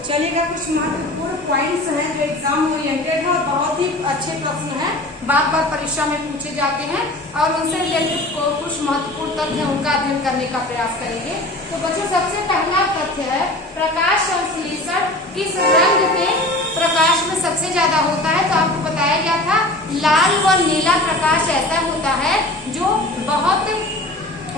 चलिएगा, कुछ महत्वपूर्ण पॉइंट्स हैं जो एग्जाम ओरिएंटेड है और बहुत ही अच्छे प्रश्न हैं, बार बार परीक्षा में पूछे जाते हैं और उनसे रिलेटेड कुछ महत्वपूर्ण तथ्य है उनका अध्ययन करने का प्रयास करेंगे। तो बच्चों सबसे पहला तथ्य है प्रकाश संश्लेषण किस रंग के प्रकाश में सबसे ज्यादा होता है। तो आपको बताया गया था लाल व नीला प्रकाश ऐसा होता है जो बहुत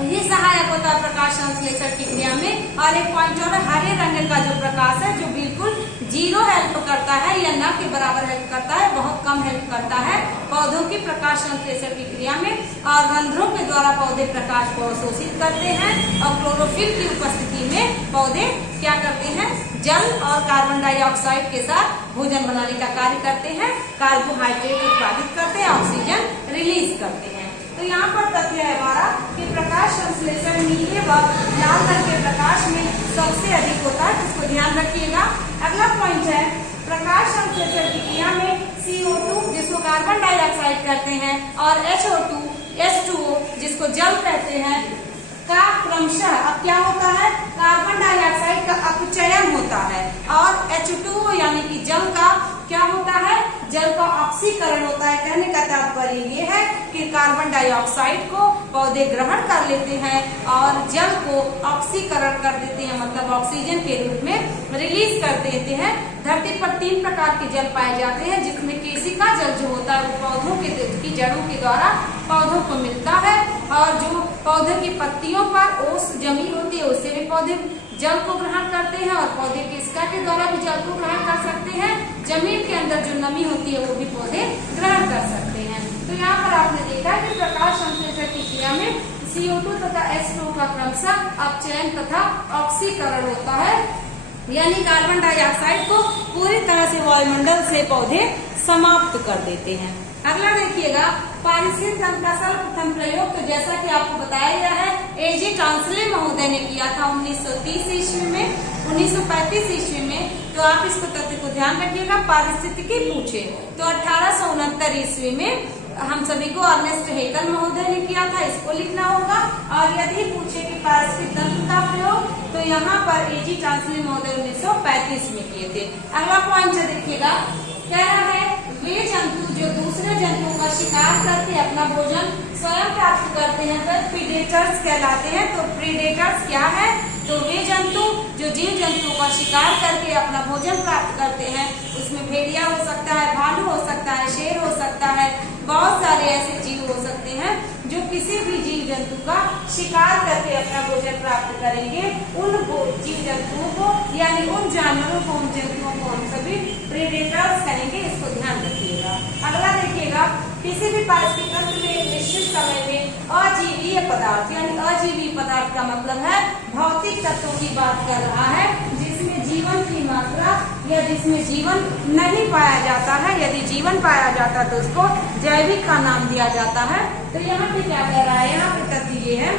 ही सहायक होता है प्रकाश संश्लेषण की क्रिया में। और एक पॉइंट और हरे रंग का जो प्रकाश है जो बिल्कुल जीरो हेल्प करता है या न के बराबर हेल्प करता है, बहुत कम हेल्प करता है पौधों की प्रकाश संश्लेषण की क्रिया में। और रंध्रों के द्वारा पौधे प्रकाश को अवशोषित करते हैं और क्लोरोफिल की उपस्थिति में पौधे क्या करते हैं, जल और कार्बन डाइऑक्साइड के साथ भोजन बनाने का कार्य करते हैं, कार्बोहाइड्रेट उत्पादित करते हैं, ऑक्सीजन रिलीज करते हैं। तो यहाँ पर तथ्य है हमारा कि प्रकाश संश्लेषण नीले व लाल रंग के प्रकाश में सबसे अधिक होता है, इसको ध्यान रखिएगा। अगला पॉइंट है प्रकाश संश्लेषण की क्रिया में CO2 जिसको कार्बन डाइऑक्साइड कहते हैं और HO2 H2O जिसको जल कहते हैं का क्रमशः अब क्या होता है, कार्बन डाइऑक्साइड का अपचयन होता है और H2O यानी कि जल का क्या होता है, जल का ऑक्सीकरण होता है। कहने का तात्पर्य ये है कि कार्बन डाइऑक्साइड को पौधे ग्रहण कर लेते हैं और जल को ऑक्सीकरण कर देते हैं, मतलब ऑक्सीजन के रूप में रिलीज कर देते हैं। धरती पर 3 प्रकार के जल पाए जाते हैं जिसमें केशिका जल जो होता है वो पौधों की जड़ों के द्वारा पौधों को मिलता है और जो पौधे की पत्तियों पर ओस जमी होती है उससे भी पौधे जल को ग्रहण करते हैं और पौधे केशिका के द्वारा भी जल को ग्रहण कर सकते हैं। जमीन के अंदर जो नमी होती है वो भी पौधे ग्रहण कर सकते हैं। तो यहाँ पर आपने देखा कि प्रकाश संश्लेषण की क्रिया में CO2 तथा H2O का क्रमशः अपचयन तथा ऑक्सीकरण होता है, यानी कार्बन डाइऑक्साइड को पूरी तरह से वायुमंडल से पौधे समाप्त कर देते हैं। अगला देखिएगा पारिस्थितिक तंत्र का सर्वप्रथम प्रयोग तो जैसा कि आपको बताया गया है A.G. टॉन्सले महोदय ने किया था 1930 ईस्वी में, 1935 ईस्वी में। तो आप इसको तथ्य को ध्यान रखिएगा। पारिस्थितिकी पूछे तो 1869 ईस्वी में हम सभी को अर्नेस्ट हेकल महोदय ने किया था, इसको लिखना होगा। और यदि पूछे कि पारिस्थितिक तंत्र का प्रयोग तो यहाँ पर A.G. टॉन्सले महोदय 1935 में किए थे। अगला पॉइंट देखिएगा, कह रहा है वे जंतु जो दूसरे जंतुओं का शिकार करके अपना भोजन स्वयं प्राप्त करते हैं वह प्रीडेटर्स कहलाते हैं। तो प्रीडेटर्स क्या है, तो वे जंतु जो जीव जंतुओं का शिकार करके अपना भोजन प्राप्त करते हैं, उसमें भेड़िया हो सकता है, भालू हो सकता है, शेर हो सकता है, बहुत सारे ऐसे जीव हो सकते हैं जो किसी भी जीव जंतु का शिकार करके अपना भोजन प्राप्त करेंगे। उन जीव जंतुओं को यानी उन जानवरों को, उन जंतुओं को हम सभी प्रेडेटर्स कहेंगे, इसको ध्यान रखिएगा। अगला देखिएगा, किसी भी पारिस्थितिक तंत्र में एक निश्चित समय में अजीवी अजीवीय पदार्थ यानी अजीवीय पदार्थ का मतलब है भौतिक तत्वों की बात कर रहा है जिसमें जीवन की मात्रा या जिसमें जीवन नहीं पाया जाता है। यदि जीवन पाया जाता है तो उसको जैविक का नाम दिया जाता है। तो यहाँ पे क्या कह रहा है, यहाँ पे तथ्य ये है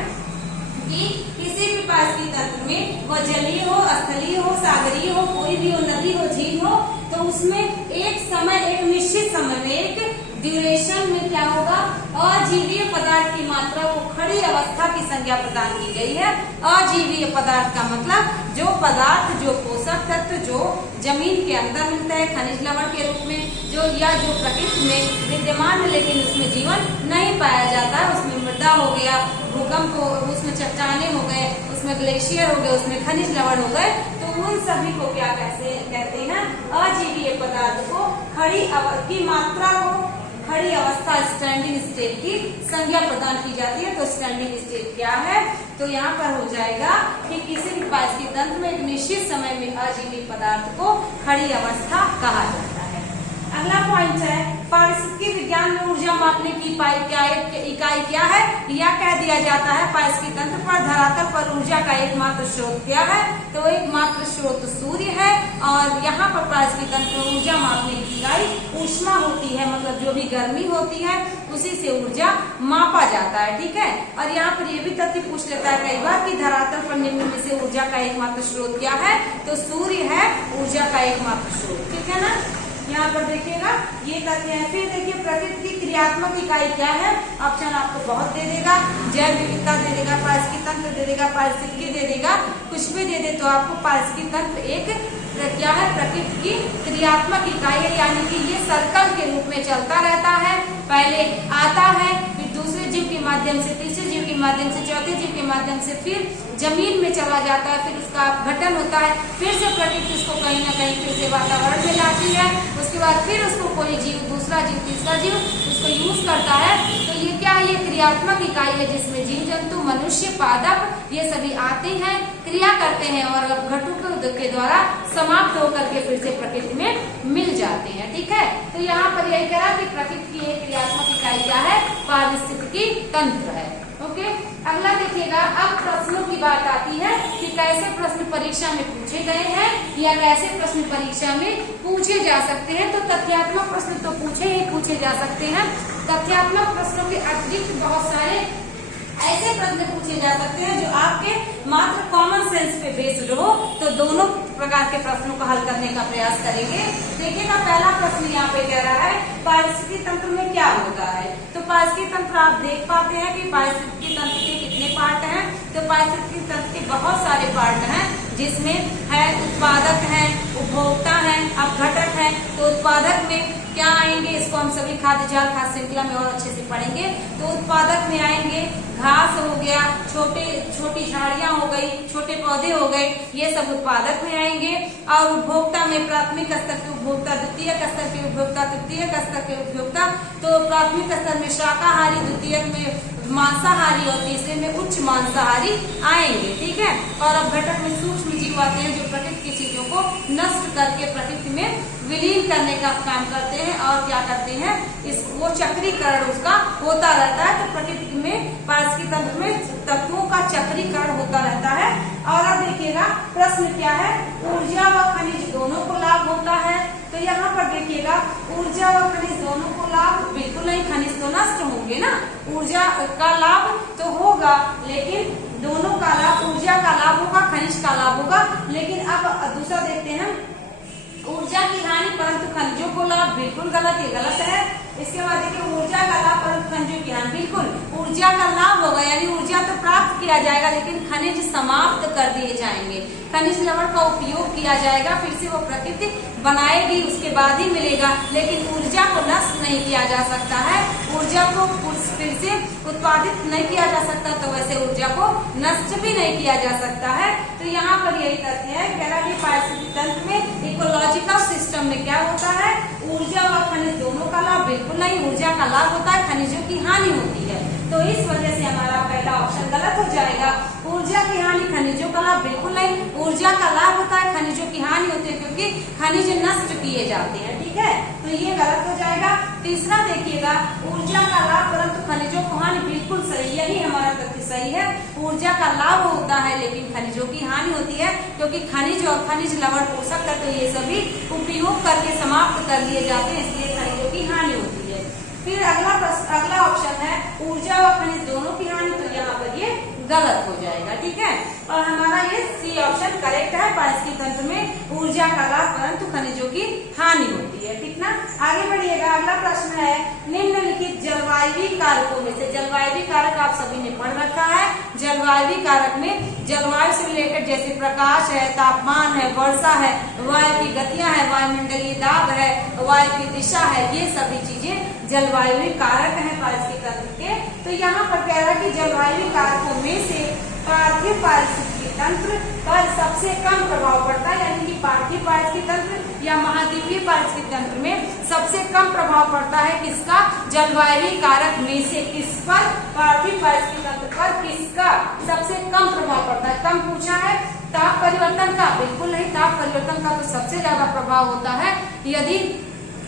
कि किसी भी पारिस्थितिकी तंत्र में वह जलीय हो, स्थलीय हो, सागरीय हो, कोई भी हो, नदी हो, झील हो, तो उसमें एक समय, एक निश्चित समय में, एक ड्यूरेशन में क्या होगा, अजीवीय पदार्थ की मात्रा को खड़ी अवस्था की संज्ञा प्रदान की गई है। अजीवीय पदार्थ का मतलब जो पदार्थ, जो पोषक तत्व जो जमीन के अंदर मिलता है खनिज लवण के रूप में, जो या जो प्रकृति में विद्यमान है लेकिन उसमें जीवन नहीं पाया जाता है, उसमें मृदा हो गया, भूकंप हो, उसमें चट्टाने हो गए, उसमें ग्लेशियर हो गए, उसमें खनिज लवण हो गए, तो उन सभी को क्या कहते हैं, अजीवीय पदार्थ को खड़ी की मात्रा को खड़ी अवस्था स्टैंडिंग स्टेट की संज्ञा प्रदान की जाती है। तो स्टैंडिंग स्टेट क्या है, तो यहाँ पर हो जाएगा कि किसी भी पारिस्थितिकी तंत्र में एक निश्चित समय में अजीवीय पदार्थ को खड़ी अवस्था कहा जाता है। अगला पॉइंट है पारिस्थितिकी विज्ञान में ऊर्जा मापने की इकाई क्या है, या कह दिया जाता है पारिस्थितिकी तंत्र पर धरातल पर ऊर्जा का एकमात्र स्रोत क्या है, तो एकमात्र स्रोत सूर्य है। और यहाँ पर पारिस्थितिकी तंत्र में ऊर्जा मापने की इकाई ऊष्मा होती है, मतलब जो भी गर्मी होती है उसी से ऊर्जा मापा जाता है, ठीक है। और यहाँ पर ये भी तथ्य पूछ लेता है कई बार कि धरातल पर निम्न में से ऊर्जा का एकमात्र स्रोत क्या है, तो सूर्य है ऊर्जा का एकमात्र स्रोत, ठीक है ना। यहाँ पर देखिएगा ये तथ्य है। फिर देखिए प्रकृति की क्रियात्मक इकाई क्या है, ऑप्शन आपको बहुत दे देगा, जैव विविधता दे देगा, पारिस्थितिकी तंत्र दे देगा, पारिस्थितिकी दे देगा, कुछ भी दे दे तो आपको पारिस्थितिकी तंत्र एक क्या है, प्रकृति की क्रियात्मक इकाई है, यानी कि ये सर्कल के रूप में चलता रहता है। पहले आता है, फिर दूसरे जीव के माध्यम से, तीसरे जीव के माध्यम से, चौथे जीव के माध्यम से फिर जमीन में चला जाता है, फिर उसका अपघटन होता है, फिर से प्रकृति उसको कहीं ना कहीं फिर से वातावरण में लाती है, उसके बाद फिर उसको कोई जीव, दूसरा जीव, तीसरा जीव उसको यूज करता है। तो ये क्या है, ये क्रियात्मक इकाई है जिसमें जीव जंतु, मनुष्य, पादप ये सभी आते हैं, क्रिया करते हैं और अपघटन के द्वारा समाप्त होकर के फिर से प्रकृति में मिल जाते हैं, ठीक है। तो यहाँ पर यही कहा कि प्रकृति की एक क्रियात्मक इकाई क्या है, पारिस्थितिकी तंत्र है। ओके, अगला देखिएगा, अब प्रश्नों की बात आती है कि कैसे प्रश्न परीक्षा में पूछे गए हैं या कैसे प्रश्न परीक्षा में पूछे जा सकते हैं। तो तथ्यात्मक प्रश्न तो पूछे जा सकते हैं। तथ्यात्मक प्रश्नों के अतिरिक्त बहुत सारे ऐसे प्रश्न पूछे जा सकते हैं जो आपके मात्र कॉमन सेंस पे बेस्ड हो। तो दोनों प्रकार के प्रश्नों को हल करने का प्रयास करेंगे। देखिएगा पहला प्रश्न यहाँ पे कह रहा है पारिस्थितिकी तंत्र में क्या होता है। तो पारिस्थितिकी तंत्र आप देख पाते हैं कि पारिस्थितिकी तंत्र के कितने पार्ट हैं। तो पारिस्थितिकी तंत्र के बहुत सारे पार्ट हैं, जिसमें है उत्पादक है, उपभोक्ता है, अपघटक है। तो उत्पादक में क्या आएंगे, इसको हम सभी खाद्य जाल खाद्य श्रृंखला में और अच्छे से पढ़ेंगे। तो उत्पादक में आएंगे घास हो गया, छोटी झाड़ियां हो गई, छोटे पौधे हो गए, ये सब उत्पादक में आएंगे। और उपभोक्ता में प्राथमिक स्तर के उपभोक्ता, द्वितीयक स्तर के उपभोक्ता, तृतीयक स्तर के उपभोक्ता। तो प्राथमिक स्तर में शाकाहारी, द्वितीयक में मांसाहारी और तीसरे में उच्च मांसाहारी आएंगे, ठीक है। और अपघटक में सूक्ष्म जीव आते हैं जो प्रकृति की चीजों को नष्ट करके प्रकृति में विलीन करने का काम करते हैं और क्या करते हैं, वो चक्रीकरण उसका होता रहता है। तो प्रकृति में पारिस्थितिकी तंत्र में तत्वों का चक्रीकरण होता रहता है। और अब देखिएगा प्रश्न क्या है, ऊर्जा व खनिज दोनों को लाभ होता है। तो यहाँ पर देखिएगा ऊर्जा व खनिज दोनों को लाभ बिल्कुल नहीं, खनिज तो नष्ट होंगे ना। ऊर्जा का लाभ तो होगा, लेकिन दोनों का लाभ, ऊर्जा का लाभ होगा, खनिज का लाभ होगा। लेकिन अब दूसरा देखते हैं, ऊर्जा की हानि परंतु खनिजों को लाभ, बिल्कुल गलत, ये गलत है। इसके बाद देखिए ऊर्जा का लाभ परंतु खनिजों की हानि, बिल्कुल ऊर्जा का लाभ होगा, यानी ऊर्जा तो प्राप्त किया जाएगा लेकिन खनिज समाप्त कर दिए जाएंगे। खनिज लवण का उपयोग किया जाएगा, फिर से वो प्रकृति बनाएगी, उसके बाद ही मिलेगा। लेकिन ऊर्जा को नष्ट नहीं किया जा सकता है, ऊर्जा को फिर से उत्पादित नहीं किया जा सकता, तो वैसे ऊर्जा को नष्ट भी नहीं किया जा सकता है। तो यहाँ पर यही तथ्य है, कह रहा है पारिस्थितिकी तंत्र में इकोलॉजिकल सिस्टम में क्या होता है, ऊर्जा व खनिज दोनों का लाभ बिल्कुल नहीं, ऊर्जा का लाभ होता है, खनिजों की हानि होती है। तो इस वजह से हमारा पहला ऑप्शन गलत हो जाएगा। ऊर्जा की हानि, खनिजों का लाभ बिल्कुल नहीं, ऊर्जा का लाभ होता है, खनिजों की हानि होती है, क्योंकि खनिज नष्ट किए जाते हैं, ठीक है। तो ये गलत हो जाएगा। तीसरा देखिएगा ऊर्जा का लाभ परंतु खनिजों को हानि, बिल्कुल सही, यही हमारा सही है। ऊर्जा का लाभ होता है लेकिन खनिजों की हानि होती है, क्योंकि खनिज और खनिज लवण पोषक तत्व ये सभी उपयोग करके समाप्त कर लिए जाते हैं, इसलिए खनिजों की हानि होती है। फिर अगला ऑप्शन है ऊर्जा व खनिज दोनों की हानि, तो यहाँ पर ये गलत हो जाएगा, ठीक है। और हमारा ये सी ऑप्शन करेक्ट है। पारिस्थितिक तंत्र में ऊर्जा का लाभ परंतु खनिजों की हानि होती है, ठीक ना। आगे बढ़िएगा, अगला प्रश्न है निम्नलिखित जलवायु कारकों में से, जलवायु कारक आप सभी ने पढ़ रखा है। जलवायु कारक में जलवायु से रिलेटेड जैसे प्रकाश है, तापमान है, वर्षा है, वायु की गतियां है, वायुमंडलीय दाब है, वायु की दिशा है, ये सभी चीजें जलवायु कारक है पारिस्थितिक तंत्र के। तो यहाँ पर कह रहा है कि जलवायु कारकों में से पार्थिव पारिस्थितिक तंत्र पर सबसे कम प्रभाव पड़ता है, यानी कि पार्थिव पारिस्थितिक तंत्र या महाद्वीपीय पारिस्थितिक तंत्र में सबसे कम प्रभाव पड़ता है किसका, जलवायु कारक में से। किस पर, पार्थिव पारिस्थितिक तंत्र पर किसका सबसे कम प्रभाव पड़ता है। कम पूछा है, ताप परिवर्तन का? बिल्कुल नहीं, ताप परिवर्तन का तो सबसे ज्यादा प्रभाव होता है। यदि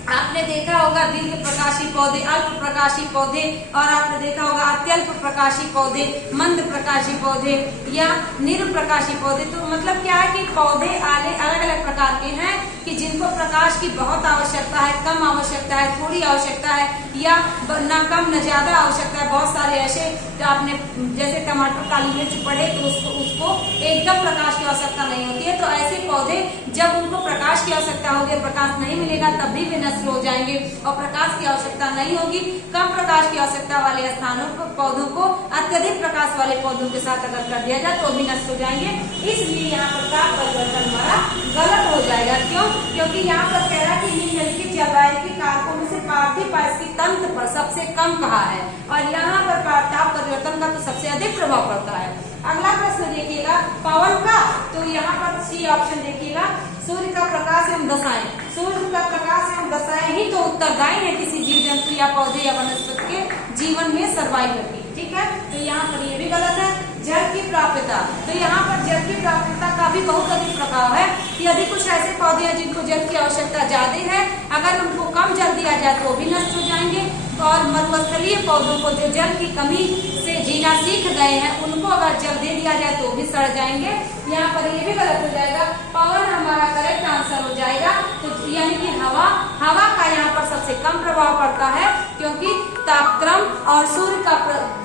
आपने देखा होगा दीर्घ प्रकाशी पौधे, अल्प प्रकाशी पौधे, और आपने देखा होगा अत्यल्प प्रकाशी पौधे, मंद प्रकाशी पौधे या निर प्रकाशी पौधे। तो मतलब क्या है कि पौधे अलग अलग प्रकार के हैं कि जिनको प्रकाश की बहुत आवश्यकता है, कम आवश्यकता है, थोड़ी आवश्यकता है, या न कम न ज्यादा आवश्यकता है। बहुत सारे ऐसे जो आपने जैसे टमाटर, काली मिर्च पढ़े तो उसको एकदम प्रकाश की आवश्यकता नहीं होती है। तो ऐसे पौधे जब उनको प्रकाश की आवश्यकता होगी, प्रकाश नहीं मिलेगा तभी भी नष्ट हो जाएंगे, और प्रकाश की आवश्यकता नहीं होगी, कम प्रकाश की आवश्यकता वाले स्थानों को, पौधों को अत्यधिक प्रकाश वाले पौधों के साथ अगर कर दिया जाए तो भी नष्ट हो जाएंगे। इसलिए यहाँ पर ताप परिवर्तन हमारा गलत हो जाएगा। क्यों? क्योंकि यहाँ पर कह रहा है कि निम्नलिखित जलवायु के कारकों में से पार्थिव पारिस्थितिक तंत्र पर सबसे कम कहा है, और यहाँ पर ताप परिवर्तन का तो सबसे अधिक प्रभाव पड़ता है। अगला प्रश्न देखिएगा पवन का, तो यहाँ पर सी ऑप्शन देखिएगा, सूर्य का प्रकाश एवं दशाएं। सूर्य का प्रकाश एवं दशाएं ही तो उत्तरदायी है किसी जीव जंतु या पौधे या वनस्पति के जीवन में सर्वाइवल की, ठीक है। तो यहाँ पर ये भी गलत है। जल की प्राप्यता, तो यहाँ पर जल की प्राप्यता का भी बहुत अधिक प्रभाव है। यदि कुछ ऐसे पौधे हैं जिनको जल की आवश्यकता ज्यादा है, अगर उनको कम जल दिया जाए तो भी नष्ट हो जाएंगे। और मरुस्थलीय पौधों को जो जल की कमी से जीना सीख गए हैं, उनको अगर जल दे दिया जाए तो भी सड़ जाएंगे। यहाँ पर ये भी गलत हो जाएगा। पवन हमारा करेक्ट आंसर हो जाएगा। तो यानी कि हवा का यहाँ पर सबसे कम प्रभाव पड़ता है, क्योंकि तापक्रम और सूर्य का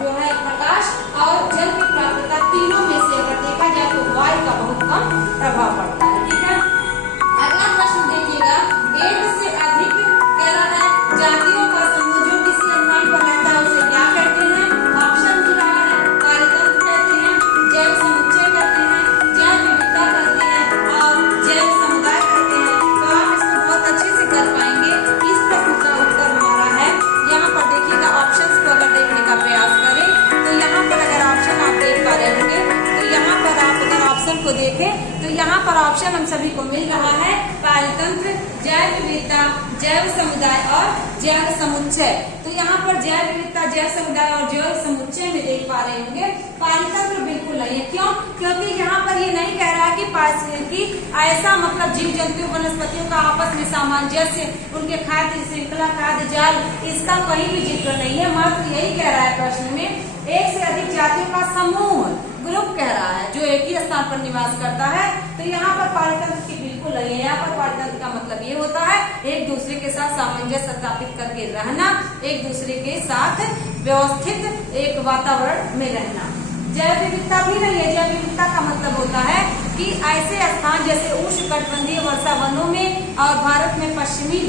जो है प्रकाश और जल की प्राप्यता तीनों में से अगर देखा जाए तो वायु का बहुत कम प्रभाव पड़ता है, ठीक है। अगला प्रश्न देखिएगा, एक से अधिक कह रहा है जातियों का समूह जो किसी स्थान पर रहता है उसे क्या कहते हैं। ऑप्शन दिया है, कार्यतंत्र कहते हैं, जैव समुच्चय कहते हैं, जैव विविधता कहते हैं, और जैव समुदाय कहते हैं। तो आप इसको बहुत अच्छे से कर पाएंगे। इस प्रश्न का उत्तर हमारा है, यहाँ पर देखिएगा ऑप्शन को अगर देखने का प्रयास करें तो यहाँ पर अगर ऑप्शन आप देख पा रहे होंगे, तो यहाँ पर आप अगर ऑप्शन को देखें तो यहाँ पर ऑप्शन हम सभी को मिल रहा है, कार्यतंत्र, जैव विविधता, जैव समुदाय और जैव समुच्चय। तो यहाँ पर जैव विविधता, जैव समुदाय और जैव समुच्चय में देख पा रहे होंगे, कार्यतंत्र बिल्कुल नहीं है। क्यों? क्योंकि यहाँ पर ये नहीं कह रहा है कि ऐसा मतलब जीव जंतु वनस्पतियों का आपस में सामंजस्य, उनके खाद्य श्रृंखला, खाद्य जाल, इसका कहीं भी जिक्र नहीं है। मात्र यही कह रहा है प्रश्न में, एक से अधिक जातियों का समूह, ग्रुप कह रहा है, जो एक ही स्थान पर निवास करता है। तो यहाँ पर कार्यतंत्र की बिल्कुल नहीं है। यहाँ पर कार्यतंत्र का मतलब ये होता है एक दूसरे के साथ सामंजस्य स्थापित करके रहना, एक दूसरे के साथ व्यवस्थित एक वातावरण में रहना। जैव विविधता भी नहीं है। जैव विविधता का मतलब होता है कि ऐसे स्थान जैसे उष्णकटिबंधीय वर्षा वनों में और भारत में पश्चिमी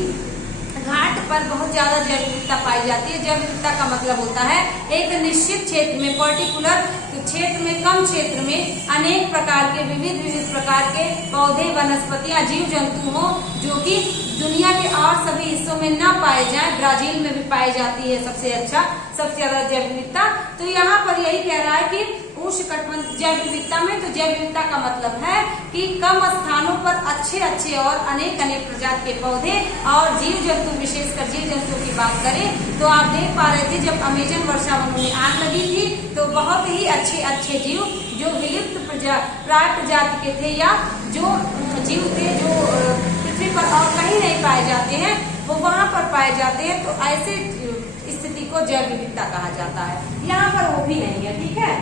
घाट पर बहुत ज्यादा जैव विविधता पाई जाती है। जैव विविधता का मतलब होता है एक निश्चित क्षेत्र में, पर्टिकुलर क्षेत्र में, कम क्षेत्र में अनेक प्रकार के विविध प्रकार के पौधे, वनस्पतियां, जीव जंतु हो जो कि दुनिया के और सभी हिस्सों में न पाए जाएं। ब्राजील में भी पाई जाती है सबसे ज्यादा जैव विविधता। तो यहाँ पर यही कह रहा है कि उष्णकटिबंधीय जैव विविधता में, तो जैव विविधता का मतलब है कि कम स्थानों पर अच्छे और अनेक प्रजाति के पौधे और जीव जंतु, विशेषकर जीव जंतुओं की बात करें तो आप देख पा रहे थे जब अमेजन वर्षा वनों में आग लगी थी तो बहुत ही अच्छे जीव जो विलुप्त प्राय प्रजाति के थे या जो जीव थे जो पृथ्वी पर और कहीं नहीं पाए जाते हैं वो वहां पर पाए जाते हैं। तो ऐसे स्थिति को जैव विविधता कहा जाता है। यहाँ पर वो भी नहीं है, ठीक है।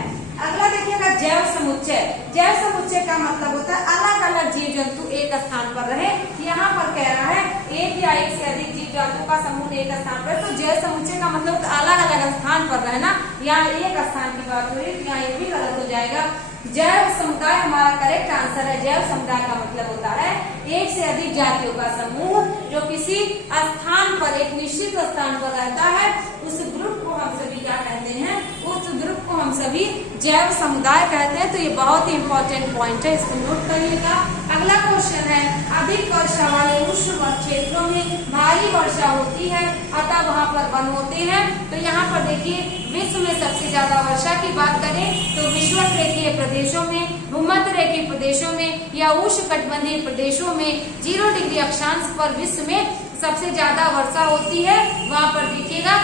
जैव समुच्चय। जैव समुच्चय का मतलब होता है अलग अलग जीव जंतु एक स्थान पर रहे। यहाँ पर कह रहा है एक या एक से अधिक जीव जंतु का समूह एक स्थान पर, तो जैव समुच्चय का मतलब अलग अलग स्थान पर रहना। यहाँ एक स्थान की बात हो रही है, यहाँ ये भी गलत हो जाएगा। जैव समुदाय हमारा करेक्ट आंसर है। जैव समुदाय का मतलब होता है एक से अधिक जातियों का समूह जो किसी स्थान पर, एक निश्चित स्थान पर रहता है। उस ग्रुप को हम सभी क्या कहते हैं, उस ग्रुप को हम सभी जैव समुदाय कहते हैं। तो ये बहुत ही इंपॉर्टेंट पॉइंट है, इसको नोट करिएगा। अगला क्वेश्चन है, अधिक वर्षा वाले उष्ण क्षेत्रों में भारी वर्षा होती है अतः वहाँ पर वन होते हैं। तो यहाँ पर देखिए विश्व में सबसे ज्यादा वर्षा की बात करें तो विषुवत रेखीय प्रदेशों में, भूमध्य रेखीय प्रदेशों में या उष्ण कटिबंधीय प्रदेशों में 0 डिग्री अक्षांश पर विश्व में सबसे ज्यादा वर्षा होती है। वहाँ पर देखिएगा,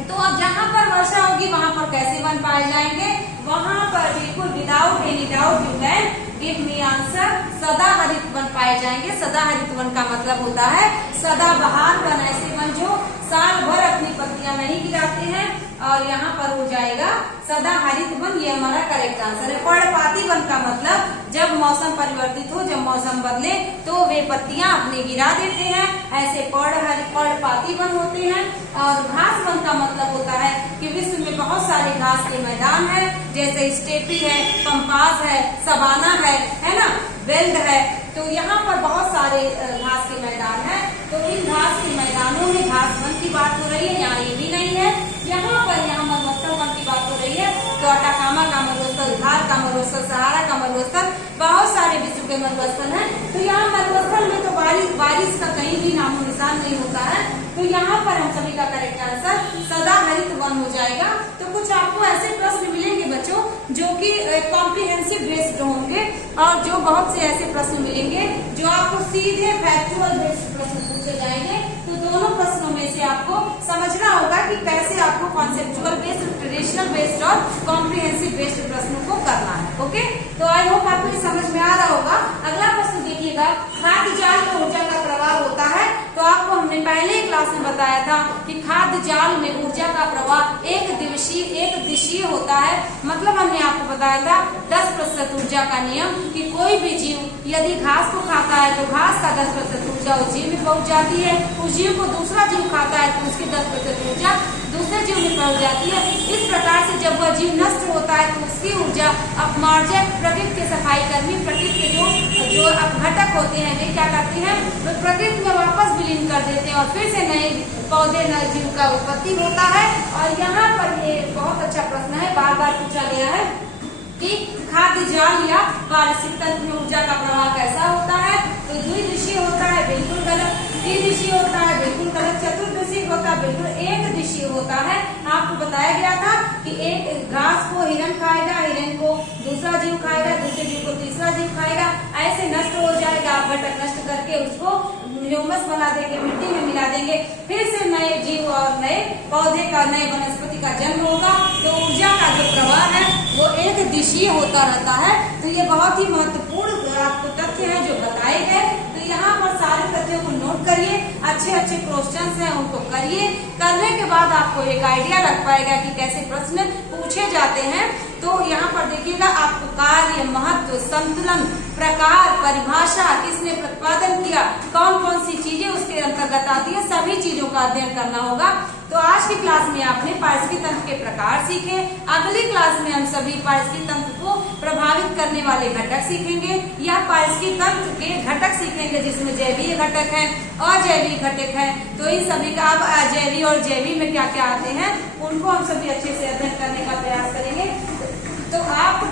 तो अब जहाँ पर वर्षा होगी वहाँ पर कैसे वन पाए जाएंगे, वहाँ पर बिल्कुल without any doubt you can give me answer, सदाहरित वन पाए जाएंगे। सदाहरित वन का मतलब होता है सदाबहार वन, ऐसे वन जो साल भर अपनी पत्तियां नहीं गिराते हैं, और यहाँ पर हो जाएगा सदाहरित वन। ये हमारा करेक्ट आंसर है। पर्णपाती वन का मतलब जब मौसम परिवर्तित हो, जब मौसम बदले तो वे पत्तियां अपने गिरा देते हैं, ऐसे पर्णपाती वन होते हैं। और घास वन का मतलब होता है कि विश्व में बहुत सारे घास के मैदान है, जैसे स्टेपी है, पंपास है, सवाना है ना, वेल्ड है। तो यहाँ पर बहुत सारे घास के मैदान है। तो इन घास के मैदानों में घास वन की बात हो रही है, यहाँ ये भी नहीं है। यहाँ मरुस्थल वन की बात हो रही है, तो अटाकामा का मरुस्थल, धार का मरुस्थल, सहारा का मरुस्थल, बहुत सारे विश्व के मरुस्थल हैं। तो यहाँ मरुस्थल में तो बारिश का कहीं भी नामो निशान नहीं होता है। तो यहाँ पर हम सभी का करेक्ट आंसर सदाहरित वन हो जाएगा। तो कुछ आपको ऐसे प्रश्न मिलेंगे बच्चों जो कि कॉम्प्रिहेंसिव बेस्ड होंगे, और जो बहुत से ऐसे प्रश्न मिलेंगे जो आपको सीधे फैक्चुअल बेस्ड प्रश्न पूछे जाएंगे। तो दोनों प्रश्नों में से आपको समझना होगा कि कैसे आपको कॉन्सेप्चुअल बेस्ड, ट्रेडिशनल बेस्ड और कॉम्प्रिहेंसिव बेस्ड प्रश्नों को करना है। ओके, तो आई होप आपको ये समझ में आ रहा होगा। अगला प्रश्न देखिएगा, खाद्य जाल में ऊर्जा का प्रवाह होता है। तो आपको हमने पहले क्लास में बताया था कि खाद्य जाल में ऊर्जा का प्रवाह एक दिशीय होता है। मतलब हमने आपको बताया था 10% ऊर्जा का नियम, कि कोई भी जीव यदि घास को खाता है तो घास का 10% ऊर्जा उस जीव में पहुंच जाती है, उस जीव को दूसरा जीव खाता है तो उसकी 10% ऊर्जा दूसरे जीव में पहुंच जाती है। इस प्रकार से जब वह जीव नष्ट होता है तो उसकी ऊर्जा अपमार्जक, प्रकृति के सफाई कर्मी, प्रकृति के जो घटक होते हैं वे क्या करते हैं, वे प्रकृति में वापस विलीन कर देते हैं और फिर से नए पौधे, नए जीव का उत्पत्ति होता है। और यहाँ पर ये बहुत अच्छा प्रश्न है, बार बार पूछा गया है कि खाद्य जाल या पारिस्थितिक तंत्र में ऊर्जा का प्रवाह कैसा होता है। तो द्विदिशीय होता है, बिल्कुल गलत। त्रिदिशीय होता है, बिल्कुल गलत। चतुर्दिशीय होता है, बिल्कुल एक दिशीय होता है। आपको बताया गया था कि एक घास को हिरण खाएगा, हिरण को दूसरा जीव खाएगा, दूसरे जीव को तीसरा जीव खाएगा, ऐसे नष्ट हो जाएगा। आप घटक नष्ट करके उसको ह्यूमस बना देंगे, मिट्टी में मिला देंगे, फिर से नए जीव और नए पौधे का, नए वनस्पति का जन्म होगा। तो ऊर्जा का जो प्रवाह है वो एक दिशीय होता रहता है। तो ये बहुत ही महत्वपूर्ण आपको तथ्य है जो बताए गए। तो यहाँ पर सारे तथ्यों को नोट करिए, अच्छे अच्छे क्वेश्चंस हैं उनको करिए। करने के बाद आपको एक आइडिया लग पाएगा कि कैसे प्रश्न पूछे जाते हैं। तो यहाँ पर देखिएगा, आपको कार्य, महत्व, संतुलन, प्रकार, परिभाषा, किसने प्रतिपादन किया, कौन कौन सी चीजें उसके अंतर्गत आती है, सभी चीजों का अध्ययन करना होगा। तो आज की क्लास में आपने पारिस्थितिक तंत्र के प्रकार सीखे। अगली क्लास में हम सभी पारिस्थितिक तंत्र को प्रभावित करने वाले घटक सीखेंगे, या पारिस्थितिक तंत्र के घटक सीखेंगे जिसमें जैवीय घटक है, अजैविक घटक है। तो इन सभी का अब अजैविक और जैविक में क्या क्या आते हैं उनको हम सभी अच्छे से अध्ययन करने का प्रयास करेंगे। तो आप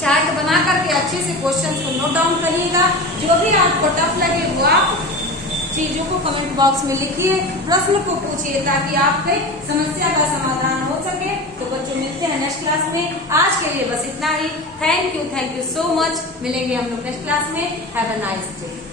चार्ट बना करके अच्छे से क्वेश्चंस को नोट डाउन करिएगा। जो भी आपको टफ लगे वो आप चीजों को कमेंट बॉक्स में लिखिए, प्रश्न को पूछिए ताकि आपके समस्या का समाधान हो सके। तो बच्चों मिलते हैं नेक्स्ट क्लास में। आज के लिए बस इतना ही। Thank you so much. मिलेंगे हम लोग नेक्स्ट क्लास में। Have a nice day.